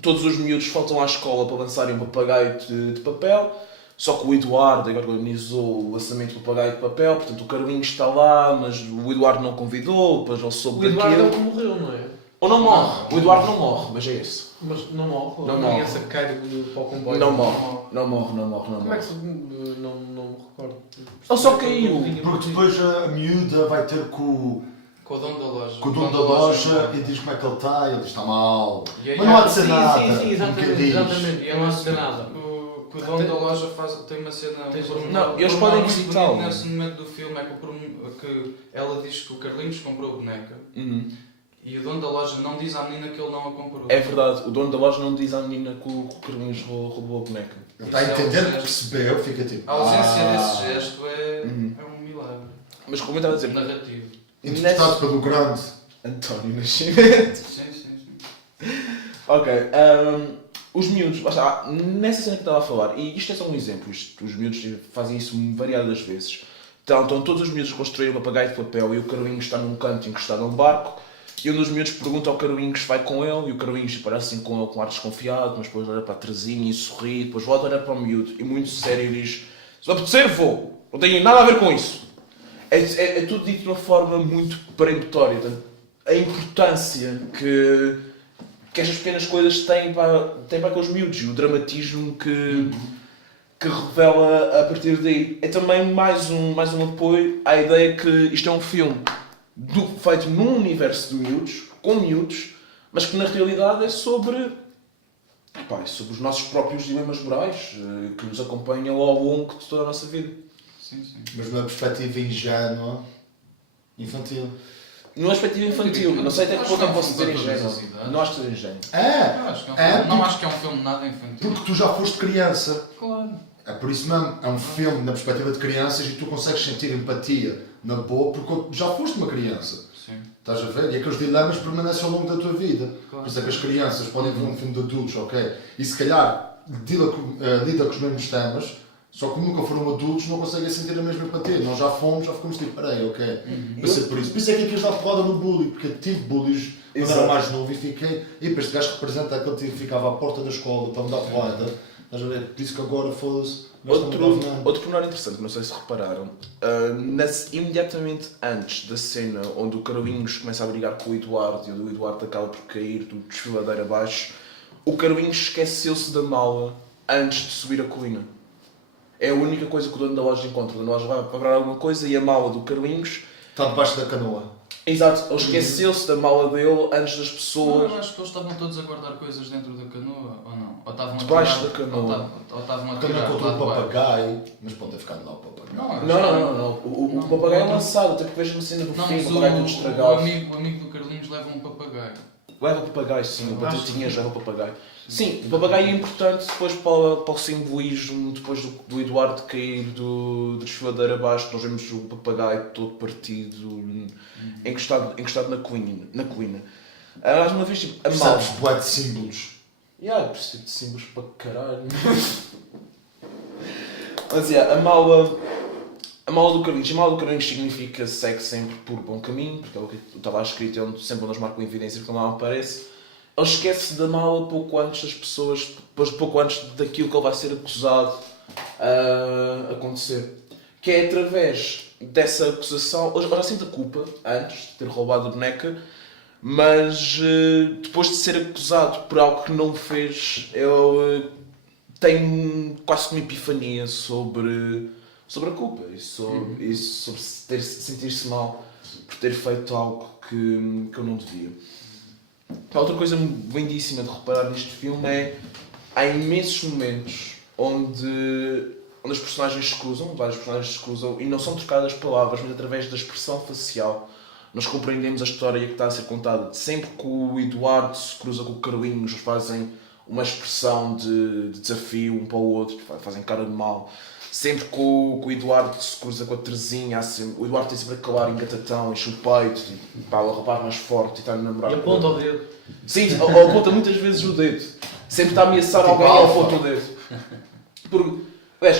todos os miúdos faltam à escola para lançarem um papagaio de papel, só que o Eduardo agora organizou o lançamento do papagaio de papel, portanto o Carlinhos está lá, mas o Eduardo não convidou, depois ele soube O Eduardo é o daquilo. que morreu, não é? Ou não morre, o Eduardo não morre, mas é esse. Mas não morre? Não a morre. criança que cai para o comboio? Não morre, não morre. Como é que se... Não me recordo. Ele só caiu. Porque depois a miúda vai ter com Com o dono da loja. o dono da loja e diz como é que ele está, e ele diz está mal. E aí, Mas não há de ser Sim, nada. sim, exatamente. diz. E eu não sei nada. Que o dono da loja tem uma cena. Não, eles podem muito visitá-lo. bonito nesse momento do filme é que ela diz que o Carlinhos comprou a boneca e o dono da loja não diz à menina que ele não a comprou. É verdade, o dono da loja não diz à menina que o Carlinhos roubou a boneca. Ele está a entender que percebeu, fica tipo... A ausência desse gesto é um milagre. Mas como eu estava a dizer, Narrativo. Interpretado pelo grande... António Nascimento. Sim. Ok, os miúdos, lá está, nessa cena que estava a falar, e isto é só um exemplo, os miúdos fazem isso variadas vezes. Então todos os miúdos construíram um papagaio de papel e o Carlinhos está num canto encostado a um barco e um dos miúdos pergunta ao Carlinhos se vai com ele e o Carlinhos parece assim com ele com ar desconfiado, mas depois olha para a Terezinha e sorri, depois volta a olhar para o miúdo e muito sério diz: se apetecer vou, não tenho nada a ver com isso. É tudo dito de uma forma muito peremptória, portanto, a importância que estas pequenas coisas têm para aqueles miúdos e o dramatismo que revela a partir daí. É também mais um apoio à ideia que isto é um filme feito num universo de miúdos, com miúdos, mas que na realidade é sobre os nossos próprios dilemas morais que nos acompanham ao longo de toda a nossa vida. Sim. Mas numa perspectiva ingênua, infantil. Numa perspectiva infantil, não sei até que ponto é que posso dizer ingênuo. Não acho que seja ingênuo. Eu acho que não acho que é um filme nada infantil. Porque tu já foste criança. Claro. É por isso mesmo, é um filme na perspectiva de crianças e tu consegues sentir empatia na boa porque já foste uma criança. Sim. Estás a ver? E aqueles dilemas permanecem ao longo da tua vida. Claro. Por isso é que as crianças podem ver um filme de adultos, ok? E se calhar lida com os mesmos temas, só que nunca foram adultos, não conseguem sentir a mesma empatia. Nós já fomos, já ficamos tipo, peraí, ok? Passei por isso. Por isso é que aqui está porrada no bullying, porque eu tive bullies quando era mais novo e fiquei. E para este gajo representa aquele tipo que ficava à porta da escola para me dar porrada. Estás a ver? Por isso que agora foda-se. Outro pormenor interessante, não sei se repararam, imediatamente antes da cena onde o Carlinhos começa a brigar com o Eduardo e o Eduardo acaba por cair do desfiladeiro abaixo, o Carlinhos esqueceu-se da mala antes de subir a colina. É a única coisa que o dono da loja encontra. O dono da loja vai comprar alguma coisa e a mala do Carlinhos está debaixo da canoa. Exato, ele esqueceu-se da mala dele antes das pessoas. Eu acho que eles estavam todos a guardar coisas dentro da canoa, ou não? Ou estavam Debaixo da canoa. Ou estavam a Também tirar encontrou lá o do ar. papagaio, mas pode ter ficado lá o papagaio. Não. O papagaio é lançado, até porque vejo uma cena do Não, fim, mas o papagaio todo o estragado. amigo do Carlinhos leva um papagaio. Leva o papagaio, sim, o Batatinha já leva o papagaio. Sim, o papagaio é importante depois para o simbolismo, depois do Eduardo cair do desfiladeiro abaixo, nós vemos o papagaio todo partido, encostado na colina. Mais uma vez, tipo, a mala. Percebes? Bué de símbolos. Preciso de símbolos para caralho. Mas, a mala do Carlinhos. A mala do Carlinhos significa segue sempre por bom caminho, porque é o que está lá escrito, é sempre onde nós marcam evidência, porque não aparece. Ele esquece da mala pouco antes das pessoas, pouco antes daquilo que ele vai ser acusado a acontecer. Que é através dessa acusação, ele já sente a culpa antes de ter roubado a boneca, mas depois de ser acusado por algo que não fez, ele tem quase uma epifania sobre a culpa e sobre sentir-se mal por ter feito algo que eu não devia. Outra coisa lindíssima de reparar neste filme é há imensos momentos onde as personagens se cruzam, vários personagens se cruzam e não são trocadas palavras, mas através da expressão facial nós compreendemos a história que está a ser contada. Sempre que o Eduardo se cruza com o Carlinhos, fazem uma expressão de desafio um para o outro, fazem cara de mal. Sempre que o Eduardo se cruza com a Terezinha, o Eduardo tem sempre aquele ar engatatão, enche o peito, o rapaz mais forte e está a namorar. E aponta o dedo. Sim, aponta muitas vezes o dedo. Sempre está a ameaçar alguém e aponta o dedo. Porque,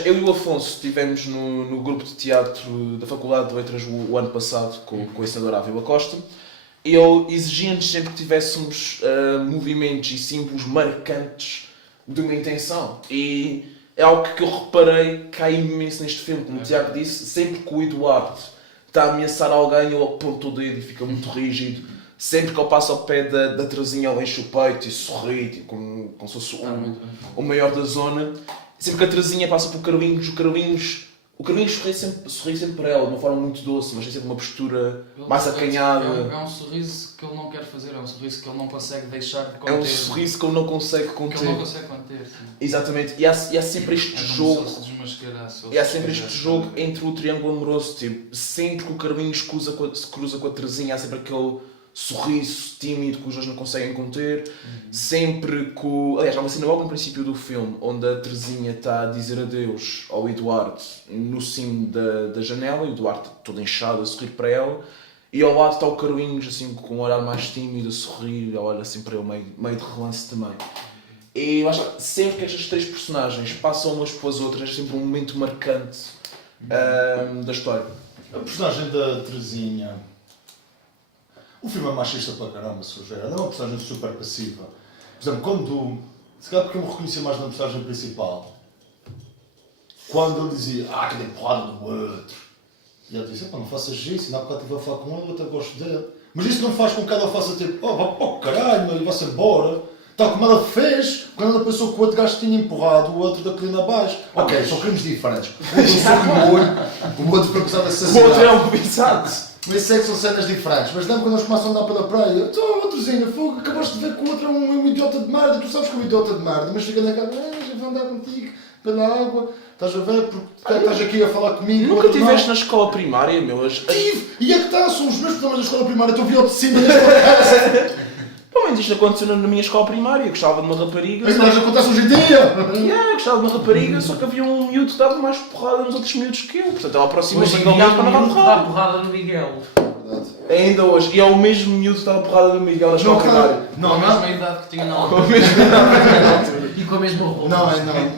eu e o Afonso estivemos no grupo de teatro da Faculdade de Letras o ano passado com o encenador Ávila Costa e ele exigia-nos sempre que tivéssemos movimentos e símbolos marcantes de uma intenção. E é algo que eu reparei que há imenso neste filme. Como o Tiago disse, sempre que o Eduardo está a ameaçar alguém, ele aponta o dedo e fica muito rígido. Sempre que ele passa ao pé da Terezinha, ele enche o peito e sorri, tipo, como se fosse o maior da zona. Sempre que a Terezinha passa por Carlinhos, o Carlinhos sorri sempre para ela, de uma forma muito doce, mas tem sempre uma postura mais acanhada. É um sorriso que ele não quer fazer, é um sorriso que ele não consegue deixar de conter. É um sorriso que ele não consegue conter. Que ele não consegue conter, sim. Exatamente, e há sempre este jogo. E há sempre este jogo entre o triângulo amoroso, tipo, sempre que o Carlinhos se cruza com a Terezinha, há sempre aquele sorriso tímido que os dois não conseguem conter. Sempre que aliás, há uma cena logo no princípio do filme onde a Terezinha está a dizer adeus ao Eduardo no cimo da janela e o Eduardo todo inchado a sorrir para ela e ao lado está o Carlinhos assim, com um olhar mais tímido a sorrir, olha assim para ele meio de relance também. E eu acho que sempre que estas três personagens passam umas pelas outras é sempre um momento marcante da história. A personagem da Terezinha, o filme é machista para caramba, se for ver. Ela é uma personagem super passiva. Por exemplo, se calhar porque eu me reconhecia mais na personagem principal, quando ele dizia, que tem porrada do outro, e ela dizia, não faças isso, ainda há bocado estive a falar com ele, eu até gosto dele. Mas isso não faz com que ela faça tipo, vá para o caralho, ele vai-se embora. Tal como ela fez quando ela pensou que o outro gajo tinha empurrado o outro da colina abaixo. Ok, são crimes diferentes. Um pensou que no olho, o outro foi acusado de assassinato. O outro é um cobiçado. Mas sei que são cenas diferentes, mas lembro quando eles começam a andar pela praia, outrozinho, fogo, acabaste de ver que o outro é um idiota de merda, tu sabes que é um idiota de merda, mas fica na cara, já vou andar contigo pela água, estás a ver, porque estás aqui a falar comigo. Nunca estiveste na escola primária, meu? Tive! E é que está, são os meus problemas da escola primária, estou a vir ao de cima da escola primária. Pelo menos isto aconteceu na minha escola primária, eu gostava de uma rapariga. Mas já acontece hoje em dia! Eu gostava de uma rapariga, só que havia um miúdo que dava mais porrada nos outros miúdos que eu, portanto ela aproxima-se Hoje do em dia miúdo para não dar dá porrada no Miguel. Verdade. Ainda hoje, e é o mesmo miúdo que dava porrada no Miguel na escola primária. Com a mesma idade que tinha na Com a altura. mesma E com a mesma roupa. Não,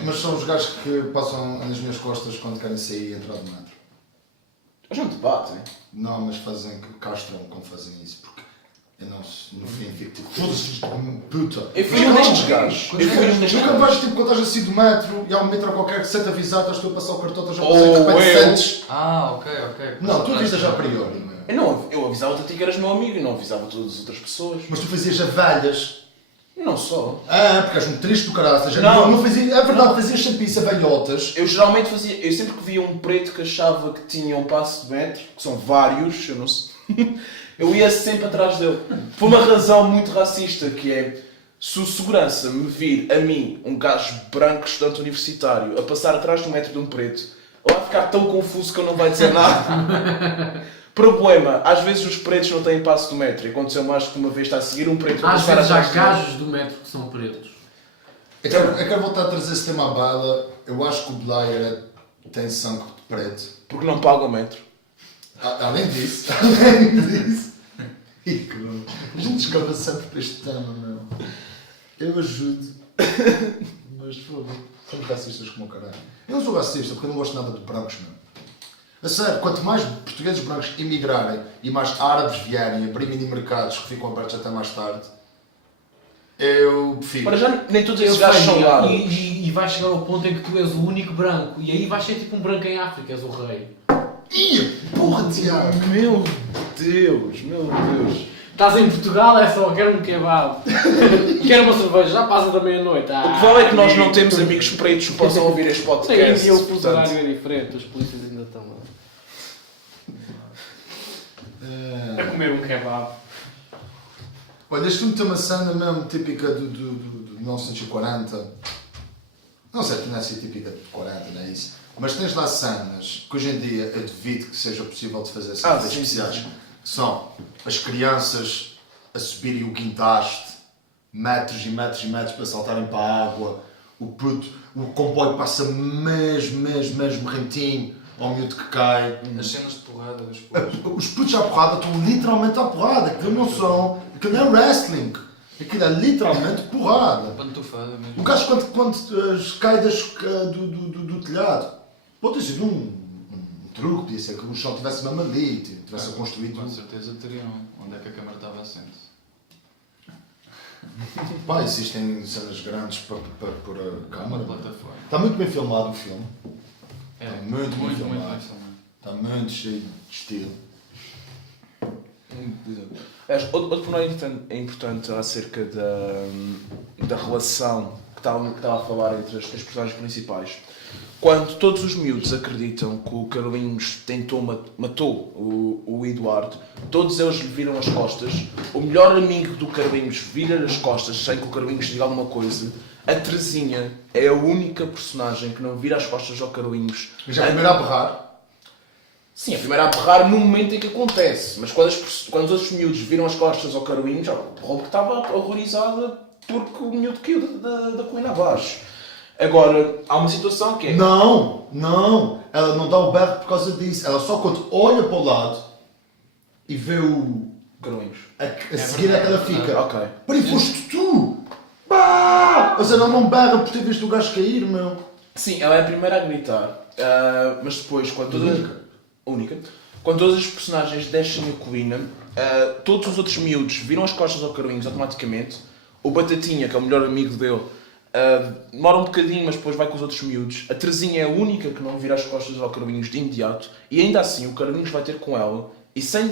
mas são os gajos que passam nas minhas costas quando querem sair e entrar do metro. Eles não te batem. Não, mas fazem que castram quando fazem isso, porque eu não, no fim fico tipo, foda-se, puta. Eu fui um destes gajos. Nunca vais tipo quando estás assim do metro e há um metro qualquer que se te avisar, estás tu a passar o cartão, estás a Ou passar que eu. antes. Ok. Não, tu avisas já a priori, meu. Eu avisava-te a ti que eras meu amigo e não avisava todas as outras pessoas. Mas tu fazias a velhas. Não só. Porque és um triste do caralho. Não. Fazia, é verdade, fazias sempre isso a velhotas. Eu geralmente fazia, eu sempre que via um preto que achava que tinha um passo de metro, que são vários, eu não sei, eu ia sempre atrás dele. Por uma razão muito racista, que é, se o segurança me vir a mim, um gajo branco estudante universitário, a passar atrás do metro de um preto, ele vai ficar tão confuso que eu não vai dizer nada. Problema, às vezes os pretos não têm passo do metro. Aconteceu mais que uma vez está a seguir um preto a Às passar vezes há atrás dele. gajos do metro que são pretos. Eu quero voltar a trazer esse tema à baila. Eu acho que o Blair tem sangue preto. Porque não paga o metro. Além disso. Ih, caramba. A gente escava sempre para este tema, meu. Eu ajudo. Mas, fogo, somos racistas como o caralho. Eu não sou racista porque eu não gosto nada de brancos, meu. A sério, quanto mais portugueses brancos emigrarem e mais árabes vierem e abrirem mercados que ficam abertos até mais tarde, eu prefiro. Para já, nem todos Eu esses gajos sei, são árabes. e vai chegar ao ponto em que tu és o único branco. E aí vais ser tipo um branco em África, és o rei. Ih, porra, Tiago! Meu Deus, meu Deus. Estás em Portugal, é só, quero um kebab. Quero uma cerveja, já passa da meia-noite. O que vale é que nós não temos amigos pretos que possam ouvir este podcast. E o fuso portanto. horário é diferente, os polícias ainda estão lá. A comer um kebab. Olha, este filme tem uma cena mesmo típica de 1940. Não sei, não é assim típica de 40, não é isso? Mas tens lá cenas que hoje em dia eu duvido que seja possível de fazer cenas sim, especiais. sim. Que são as crianças a subirem o guindaste, metros e metros e metros para saltarem para a água. O comboio passa mesmo rentinho ao miúdo que cai. As cenas de porrada dos Os putos à porrada estão literalmente à porrada. Aquilo não são... Aquilo não é wrestling. Aquilo é literalmente porrada. Pantufada mesmo. O gajo quando cai do telhado, pode ter sido um truque, podia ser que o chão estivesse mesmo ali, tivesse construído. Com certeza teriam. Onde é que a câmara estava assente? Pá, existem cenas grandes para pôr a Uma câmara. plataforma. Está muito bem filmado o filme. É, Está muito bem muito filmado. bem filmado. Está muito cheio de estilo. Outro pormenor importante acerca da relação que estava a falar entre as personagens principais. Quando todos os miúdos acreditam que o Carlinhos matou o Eduardo, todos eles lhe viram as costas. O melhor amigo do Carlinhos vira-lhe as costas sem que o Carlinhos diga alguma coisa. A Terezinha é a única personagem que não vira as costas ao Carlinhos. Mas já primeiro a berrar. Sim, a primeira a berrar no momento em que acontece, mas quando os outros miúdos viram as costas ao Carlinhos, o Rob estava horrorizada porque o miúdo caiu da colina abaixo. Agora, há uma situação que é... Não, ela não dá o berro por causa disso. Ela só quando olha para o lado e vê o... Carlinhos. A seguir é que ela fica. Ok. Peraí, foste tu! Bah! Mas ela não berra por ter visto o gajo cair, meu. Sim, ela é a primeira a gritar, mas depois, quando única. Quando todas as personagens descem a colina, todos os outros miúdos viram as costas ao Carlinhos automaticamente. O Batatinha, que é o melhor amigo dele, demora um bocadinho, mas depois vai com os outros miúdos. A Terezinha é a única que não vira as costas ao Carlinhos de imediato. E ainda assim, o Carlinhos vai ter com ela. E sem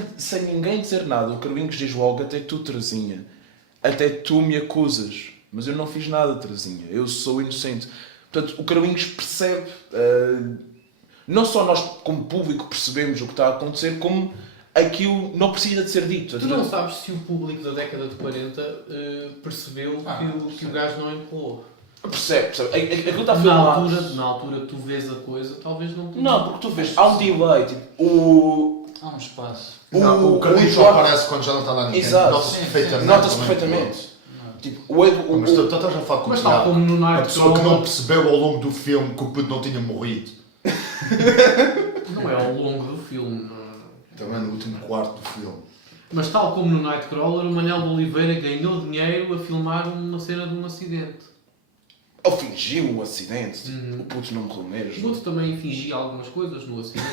ninguém dizer nada, o Carlinhos diz logo: até tu, Terezinha, até tu me acusas. Mas eu não fiz nada, Terezinha. Eu sou inocente. Portanto, o Carlinhos percebe... não só nós, como público, percebemos o que está a acontecer, como aquilo não precisa de ser dito. Tu não sabes se o público da década de 40 percebeu que o gajo não empurrou. Percebe. Aquilo está Na filmado. altura que tu vês a coisa, talvez não... Não, porque tu vês, há um delay, tipo, Há um espaço. O Carlinhos só Eduardo- aparece quando já não está lá ninguém. Exato. Nota-se perfeitamente. Nota-se não é? perfeitamente. Tipo, Mas tu estás a falar com o Mas tal Tiago, como no a Night pessoa que não Crawler, percebeu ao longo do filme que o puto não tinha morrido. não é ao longo do filme, não é? Também no último quarto do filme. Mas tal como no Nightcrawler, o Manel de Oliveira ganhou dinheiro a filmar uma cena de um acidente. Ou fingiu um acidente. Uhum. O puto não morreu O mesmo. outro também fingia algumas coisas no acidente.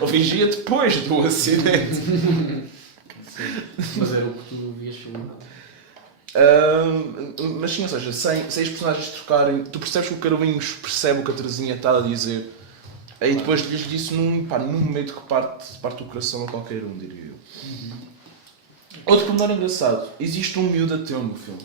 Ou fingia depois do acidente. Mas era o que tu vias filmar. Mas sim, ou seja, sem os personagens trocarem, tu percebes que o Carlinhos percebe o que a Terezinha está a dizer. Aí depois lhes disse num momento que parte o coração a qualquer um, diria eu. Outro pormenor engraçado. Existe um miúdo ateu no filme.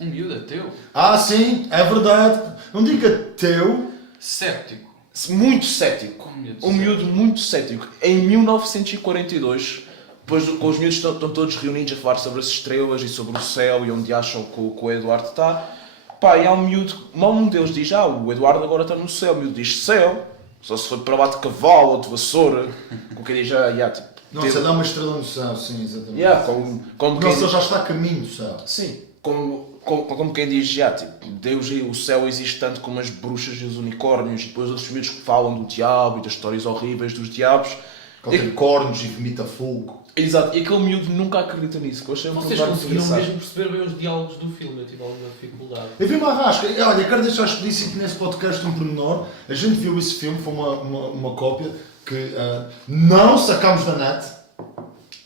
Um miúdo ateu? Ah, sim, é verdade. Não diga teu. Séptico. Muito cético. Um miúdo muito cético. Em 1942, depois com os miúdos estão todos reunidos a falar sobre as estrelas e sobre o céu e onde acham que o Eduardo está. Pá, e há um miúdo, um deles diz: o Eduardo agora está no céu. O miúdo diz: céu? Só se foi para lá de cavalo ou de vassoura. Com quem diz: tipo... Não, você dá uma estrela no céu, sim, exatamente. Como Nossa, ele já está a caminho do céu. Sim, como como quem diz já, tipo, Deus e o céu existe tanto como as bruxas e os unicórnios, e depois outros miúdos que falam do diabo e das histórias horríveis dos diabos. Ele tem cornos e vomita fogo. Exato, e aquele miúdo nunca acredita nisso, que eu achei um Vocês problema conseguiram engraçado. mesmo perceber bem os diálogos do filme, eu tive alguma dificuldade. Eu vi uma arrasca. Olha, quero deixar explícito nesse podcast um pormenor. A gente viu esse filme, foi uma cópia que não sacámos da net.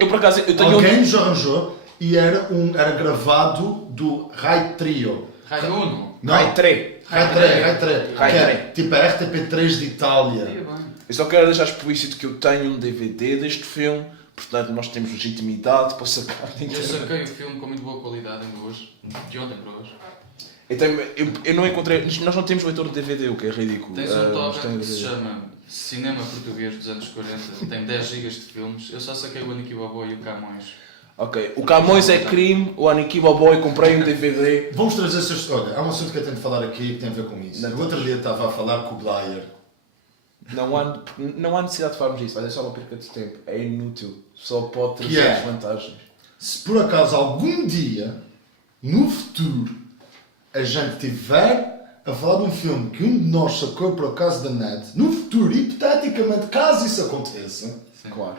Eu por acaso, eu tenho Alguém nos arranjou e era gravado do Rai Trio. Rai Uno. Não, Rai 3. Rai 3, Rai 3. Rai Que é 3. tipo a RTP3 de Itália. Ia bem. Eu só quero deixar explícito que eu tenho um DVD deste filme, portanto nós temos legitimidade para sacar. Eu saquei o filme com muito boa qualidade ainda hoje. De ontem para hoje. Eu não encontrei. Nós não temos leitor de DVD, o que é ridículo. Tens um Mas torrent tem que se DVD. chama Cinema Português dos anos 40. Tem 10 GB de filmes. Eu só saquei o Aniki Bobó e o Camões. Ok, o Camões é crime, o Aniki Boboy comprei um DVD. Vamos trazer essas. Olha, há um assunto que eu tenho de falar aqui que tem a ver com isso. O outro dia estava a falar com o Blair. Não há necessidade de falarmos disso, mas é só uma perca de tempo. É inútil. Só pode Que trazer é? desvantagens. Se por acaso algum dia, no futuro, a gente tiver a falar de um filme que um de nós sacou por acaso da net, no futuro, hipoteticamente, caso isso aconteça, Claro.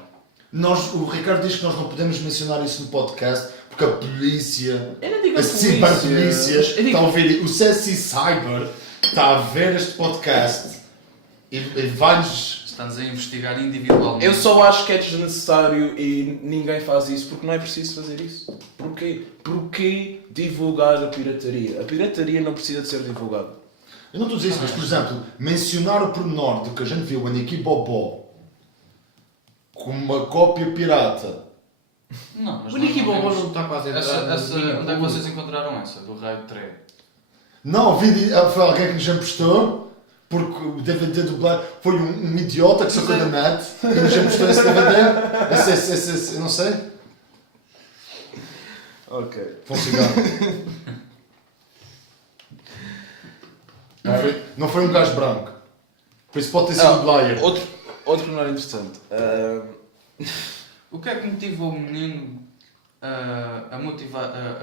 o Ricardo diz que nós não podemos mencionar isso no podcast porque a polícia, Eu não digo a as polícia. ciberpolícias, Eu digo- estão a ouvir, o CSI Cyber está a ver este podcast e vai-nos. Está-nos a investigar individualmente. Eu só acho que é desnecessário e ninguém faz isso porque não é preciso fazer isso. Porquê? Porquê divulgar a pirataria? A pirataria não precisa de ser divulgada. Eu não estou a dizer isso, mas por exemplo, mencionar o pormenor de que a gente viu a Niki Bobó com uma cópia pirata. Não, mas O Nicky nós não Bobó vimos- não está quase a entrar Essa, no onde é que vocês encontraram essa? Do Raio 3? Não, foi alguém que nos emprestou, porque o DVD do Black foi um idiota que sacou da net e nos emprestou esse DVD. Esse, eu não sei. Ok. Foi um cigarro. Não foi um gajo branco. Por isso pode ter sido o Blair. Outro que não era interessante. O que é que motivou o menino a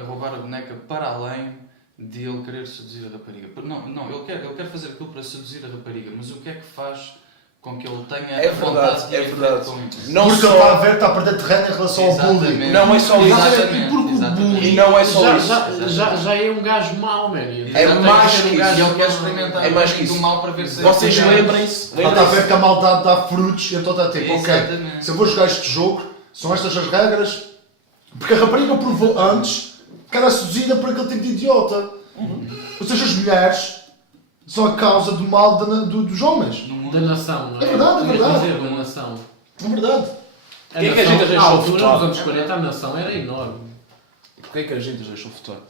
roubar a boneca para além de ele querer seduzir a rapariga? Não, ele quer fazer aquilo para seduzir a rapariga, mas o que é que faz com que ele tenha É a vontade verdade, de é ir verdade. com isso? Não Porque só- ele está a ver, está a perder terreno em relação ao bullying. Exatamente. Não é só isso. Exatamente, Porque o exatamente. bullying E não é só já, isso. já é um gajo mau, man. É mais que E isso. ele quer experimentar É mais o que do isso. mal para ver se... Vocês é lembrem-se. Ele está a ver que a maldade dá frutos e então está tipo, ok, Exatamente. se eu vou jogar este jogo, são estas as regras. Porque a rapariga provou antes que era seduzida por aquele tipo de idiota. Ou seja, as mulheres são a causa do mal dos homens. No Da mundo. nação, não é? É verdade, é verdade. Dizer, da nação. É verdade. A Quem é que a nação, gente na deixou altura, votar? nos anos 40, a nação era enorme. Porquê é que a gente os deixou votar?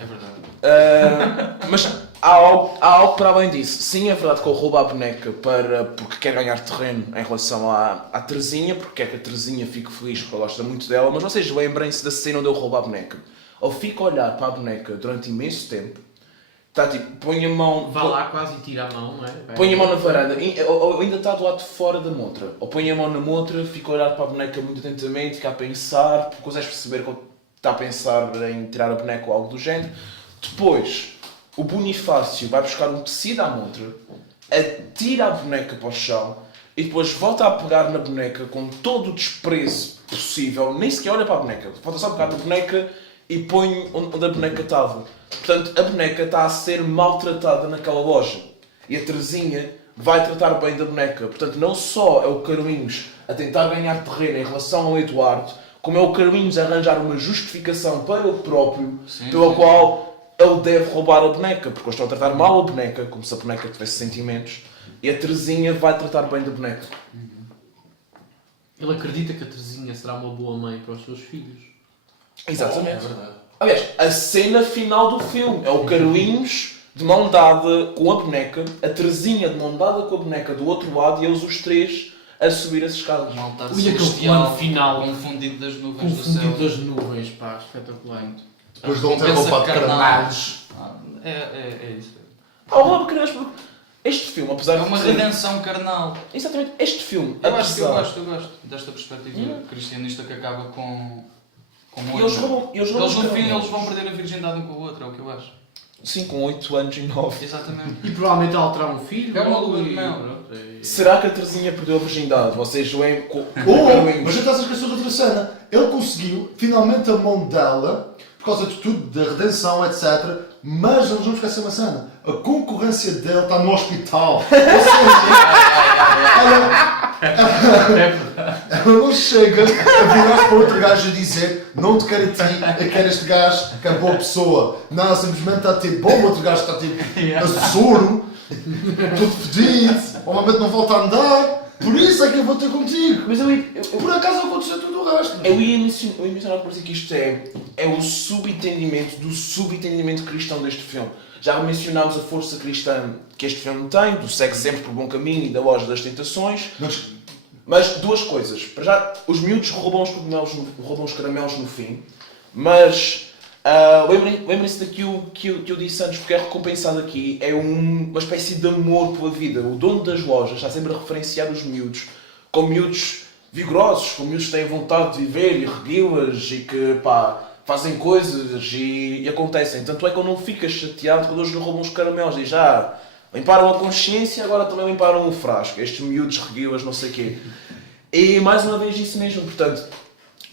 É verdade. Mas há algo para além disso. Sim, é verdade que ele rouba a boneca porque quer ganhar terreno em relação à Terezinha, porque quer que a Terezinha fique feliz porque ele gosta muito dela, mas vocês lembrem-se da cena onde ele rouba a boneca. Ele fica a olhar para a boneca durante imenso tempo, está tipo, põe a mão... Vá lá quase e tira a mão, não é? Põe a mão na varanda, ou ainda está do lado de fora da montra. Ou põe a mão na montra, fica a olhar para a boneca muito atentamente, fica a pensar, porque consegues perceber que ele está a pensar em tirar a boneca ou algo do género. Depois, o Bonifácio vai buscar um tecido à montra, atira a boneca para o chão e depois volta a pegar na boneca com todo o desprezo possível, nem sequer olha para a boneca, volta só a pegar na boneca e põe onde a boneca estava. Portanto, a boneca está a ser maltratada naquela loja. E a Terezinha vai tratar bem da boneca. Portanto, não só é o Carlinhos a tentar ganhar terreno em relação ao Eduardo, como é o Carlinhos a arranjar uma justificação para ele próprio, Sim, pela sim. qual ele deve roubar a boneca. Porque eles estão a tratar mal a boneca, como se a boneca tivesse sentimentos. E a Terezinha vai tratar bem da boneca. Ele acredita que a Terezinha será uma boa mãe para os seus filhos. É Exatamente. verdade. Aliás, a cena final do filme é o Carlinhos de mão dada com a boneca, a Terezinha de mão dada com a boneca do outro lado e eles os três a subir as escadas. Um altar Ui, aquele celestial plano final. confundido das nuvens do Confundido céu. das nuvens, pá, espetacular. Depois de ele ter Recompensa roubado carnal. carnais. É isso. Olá, pequenas, porque este filme, apesar É uma de ser... redenção carnal. Exatamente, este filme, Eu gosto apesar... desta perspectiva cristianista que acaba com Como E eles outra. roubam Eles os no fim caramelos. eles vão perder a virgindade um com o outro, é o que eu acho. Sim, com 8 anos e 9. Exatamente. E provavelmente ela terá um filho. É uma logo, lua de e mel. pronto, e- Será que a Terezinha perdeu a virgindade? Vocês veem com Mas já estás a esquecer de outra cena. Ele conseguiu finalmente a mão dela, por causa de tudo, da redenção, etc. Mas não nos vamos esquecer uma cena. A concorrência dele está no hospital. Ou seja, ela não chega a virar-se para outro gajo e dizer não te quero a ti, eu quero este gajo que é boa pessoa. Não, simplesmente está a ter bom, o outro gajo está a ter a soro, todo fedido, normalmente não volta a andar. Por isso é que eu vou ter contigo. Mas Por acaso aconteceu tudo o resto. eu ia mencionar por isso que isto é o subentendimento do subentendimento cristão deste filme. Já mencionámos a força cristã que este filme tem, do segue sempre por bom caminho e da loja das tentações. Mas duas coisas. Para já, os miúdos roubam os caramelos no fim, mas lembrem-se daquilo que eu disse antes, porque é recompensado aqui. É uma espécie de amor pela vida. O dono das lojas está sempre a referenciar os miúdos como miúdos vigorosos, como miúdos que têm vontade de viver e regui-las e que fazem coisas e acontecem. Tanto é que eu não fico chateado quando eles lhe roubam os caramelos. Diz, limparam a consciência, agora também limparam o frasco. Estes miúdos reguilas, não sei o quê. E mais uma vez isso mesmo. Portanto,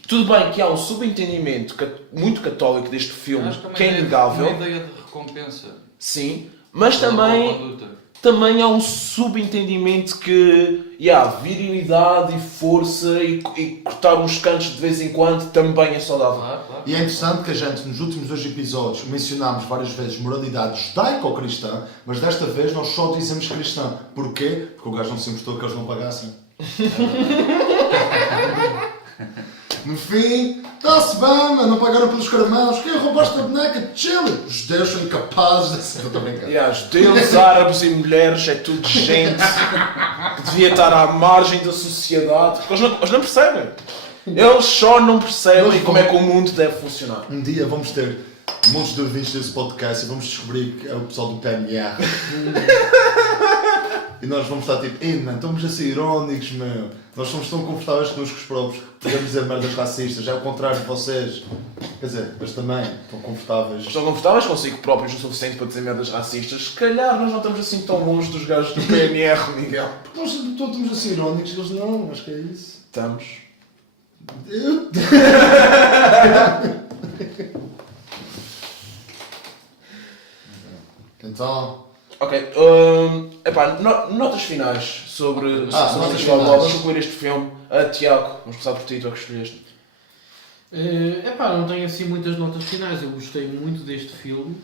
tudo bem que há um subentendimento muito católico deste filme, Acho que é uma inegável. ideia de recompensa. Sim. Mas Pela boa também conduta. há um subentendimento que virilidade e força e cortar uns cantos de vez em quando também é saudável. Claro, claro. E é interessante que a gente, nos últimos 2 episódios, mencionámos várias vezes moralidade judaico-cristã, mas desta vez nós só dizemos cristã. Porquê? Porque o gajo não se importou que eles não pagassem. No fim, está-se bem, mano, não pagaram pelos caramelos. Quem roubaste a boneca de Chile? Os judeus são incapazes de ser. Estou a brincar. Judeus, árabes e mulheres, é tudo gente que devia estar à margem da sociedade. Porque eles não percebem. Eles só não percebem Eles como é que o mundo deve funcionar. Um dia vamos ter montes de ouvintes desse podcast e vamos descobrir que é o pessoal do PNR. E nós vamos estar tipo, mano, estamos a ser irónicos, meu. Nós somos tão confortáveis connosco próprios que podemos dizer merdas racistas. É o contrário de vocês. Quer dizer, mas também estão confortáveis. Estão confortáveis consigo próprios o suficiente para dizer merdas racistas. Se calhar nós não estamos assim tão longe dos gajos do PNR, Miguel. Porque nós estamos a ser irónicos, eles não, acho que é isso. Estamos. Eu... Então... Ok, notas finais sobre notas este finais. Vamos concluir este filme. Tiago, vamos começar por ti, tu é que escolheste. Não tenho assim muitas notas finais. Eu gostei muito deste filme.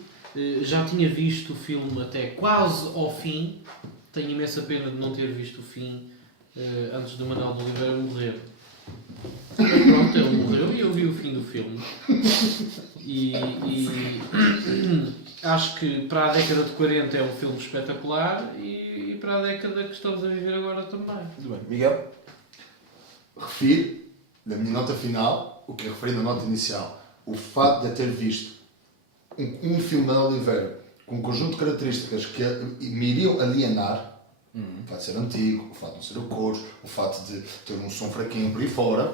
Já tinha visto o filme até quase ao fim. Tenho imensa pena de não ter visto o fim antes de Manuel de Oliveira morrer. Mas pronto, ele morreu e eu vi o fim do filme. E acho que para a década de 40 é um filme espetacular e para a década que estamos a viver agora também. Muito bem. Miguel? Refiro, na minha nota final, o que referi na nota inicial. O facto de eu ter visto um filme de Ana Oliveira com um conjunto de características que me iriam alienar, o facto de ser antigo, o facto de não ser a cores, o facto de ter um som fraquinho por aí fora.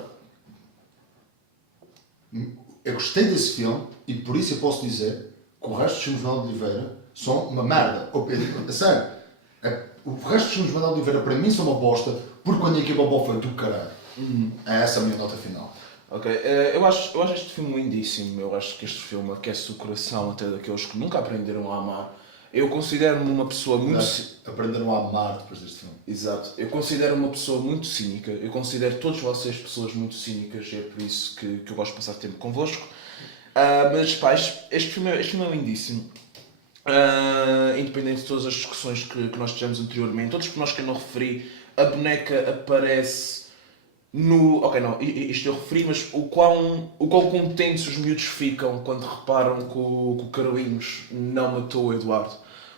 Eu gostei desse filme e por isso eu posso dizer que o resto dos filmes de Ana Oliveira são uma merda. A sério, o resto dos filmes de Ana Oliveira para mim são uma bosta porque quando a equipa boa foi do caralho. É essa a minha nota final. Ok, eu acho este filme lindíssimo. Eu acho que este filme aquece o coração até daqueles que nunca aprenderam a amar. Eu considero-me uma pessoa muito... Aprenderam a amar depois deste filme. Exato. Eu considero-me uma pessoa muito cínica. Eu considero todos vocês pessoas muito cínicas. E é por isso que eu gosto de passar tempo convosco. Mas, pá, este filme é lindíssimo. Independente de todas as discussões que nós tivemos anteriormente, todos por nós que eu não referi, a boneca aparece no... Ok, não, isto eu referi, mas o quão contentes os miúdos ficam quando reparam que o Carlinhos não matou o Eduardo.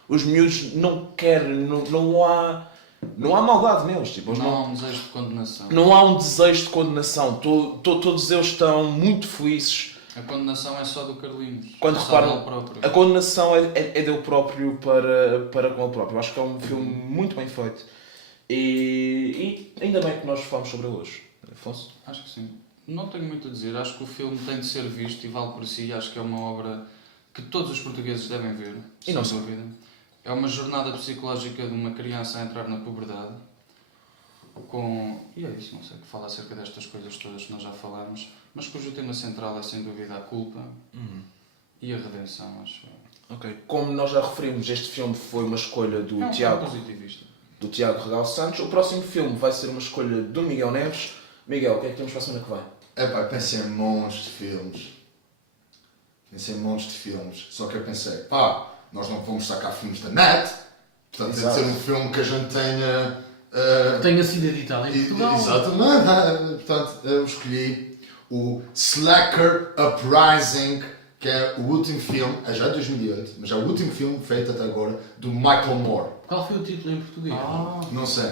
Os miúdos não querem, não há maldade neles. Tipo, Não há um desejo de condenação. não há um desejo de condenação. Todos eles estão muito felizes. A condenação é só do Carlinhos. Quando Só reparam, dele próprio. a condenação é dele próprio para com ele próprio. Eu acho que é um filme muito bem feito. E ainda bem que nós falamos sobre ele hoje. Afonso? Acho que sim. Não tenho muito a dizer. Acho que o filme tem de ser visto e vale por si. Acho que é uma obra que todos os portugueses devem ver. E não sem dúvida. É uma jornada psicológica de uma criança a entrar na puberdade. E é isso, não sei, que fala acerca destas coisas todas que nós já falamos, mas cujo tema central é sem dúvida a culpa e a redenção, acho. Ok. Como nós já referimos, este filme foi uma escolha do Tiago. Positivista. Do Tiago Regal Santos. O próximo filme vai ser uma escolha do Miguel Neves. Miguel, o que é que temos para a semana que vem? Epá, pensei em montes de filmes. Só que eu pensei, nós não vamos sacar filmes da net. Portanto, tem de ser um filme que a gente tenha... Tenha sido editado em Portugal. Exatamente. Portanto, eu escolhi o Slacker Uprising, que é o último filme, é já de 2008, mas é o último filme feito até agora, do Michael Moore. Qual foi o título em português? Não sei.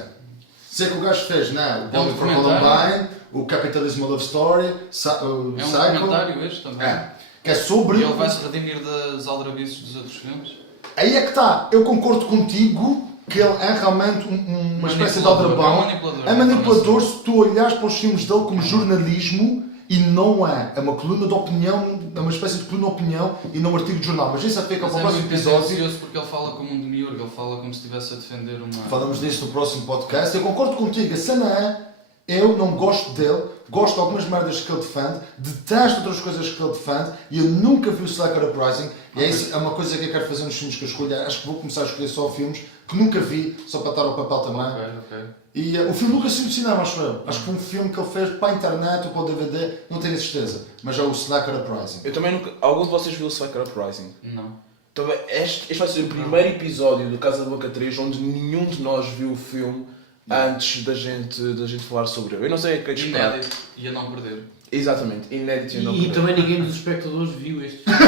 Sei que o gajo fez, né? O É um Bowling for documentário? Columbine, o Capitalism Love Story, o É um Psycho. documentário este também. Que é sobre... E ele vai se redimir das aldrabices dos outros filmes? Aí é que está. Eu concordo contigo que ele é realmente uma espécie de aldrabão. É manipulador se tu olhares para os filmes dele como jornalismo e não é. É uma coluna de opinião, é uma espécie de coluna de opinião e não um artigo de jornal. Mas isso fica para o próximo episódio. Curioso porque ele fala como um demiurgo, ele fala como se estivesse a defender uma... Falamos disso no próximo podcast. Eu concordo contigo. A cena é... Eu não gosto dele, gosto de algumas merdas que ele defende, detesto outras coisas que ele defende e eu nunca vi o Slacker Uprising. E é, isso, é uma coisa que eu quero fazer nos filmes que eu escolho. Acho que vou começar a escolher só filmes que nunca vi, só para estar ao papel também. Ok. E o filme nunca saiu do cinema, acho eu. Acho que foi um filme que ele fez para a internet ou para o DVD, não tenho a certeza. Mas é o Slacker Uprising. Eu também nunca... Algum de vocês viu o Slacker Uprising? Não. Então, este vai ser o primeiro episódio do Casa da Boca 3 onde nenhum de nós viu o filme antes da gente falar sobre ele. Eu não sei o que é de esperar. Inédito e a não perder. Exatamente, inédito e não E perder. também ninguém dos espectadores viu este filme.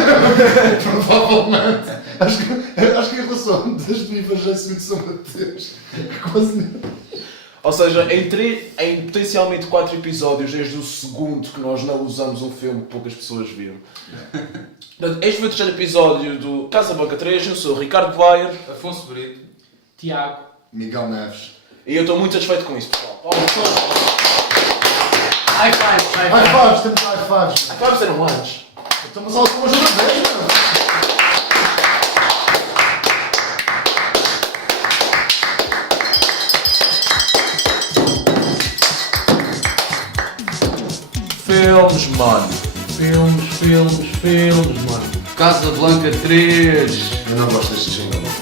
Provavelmente. Acho que em relação das vivas já se de São Mateus. Quase. Ou seja, em potencialmente 4 episódios, desde o segundo que nós não usamos um filme que poucas pessoas viram. Portanto, este foi o terceiro episódio do Casa Boca 3. Eu sou o Ricardo Weyer. Afonso Brito. Tiago. Miguel Neves. E eu estou muito satisfeito com isso, pessoal. High five, high High five. fives, temos high fives. Acabamos de ser um antes. Estamos algumas uma vez, meu. Filmes, mano. Filmes, mano. Casa Blanca 3. Eu não gosto deste jingle.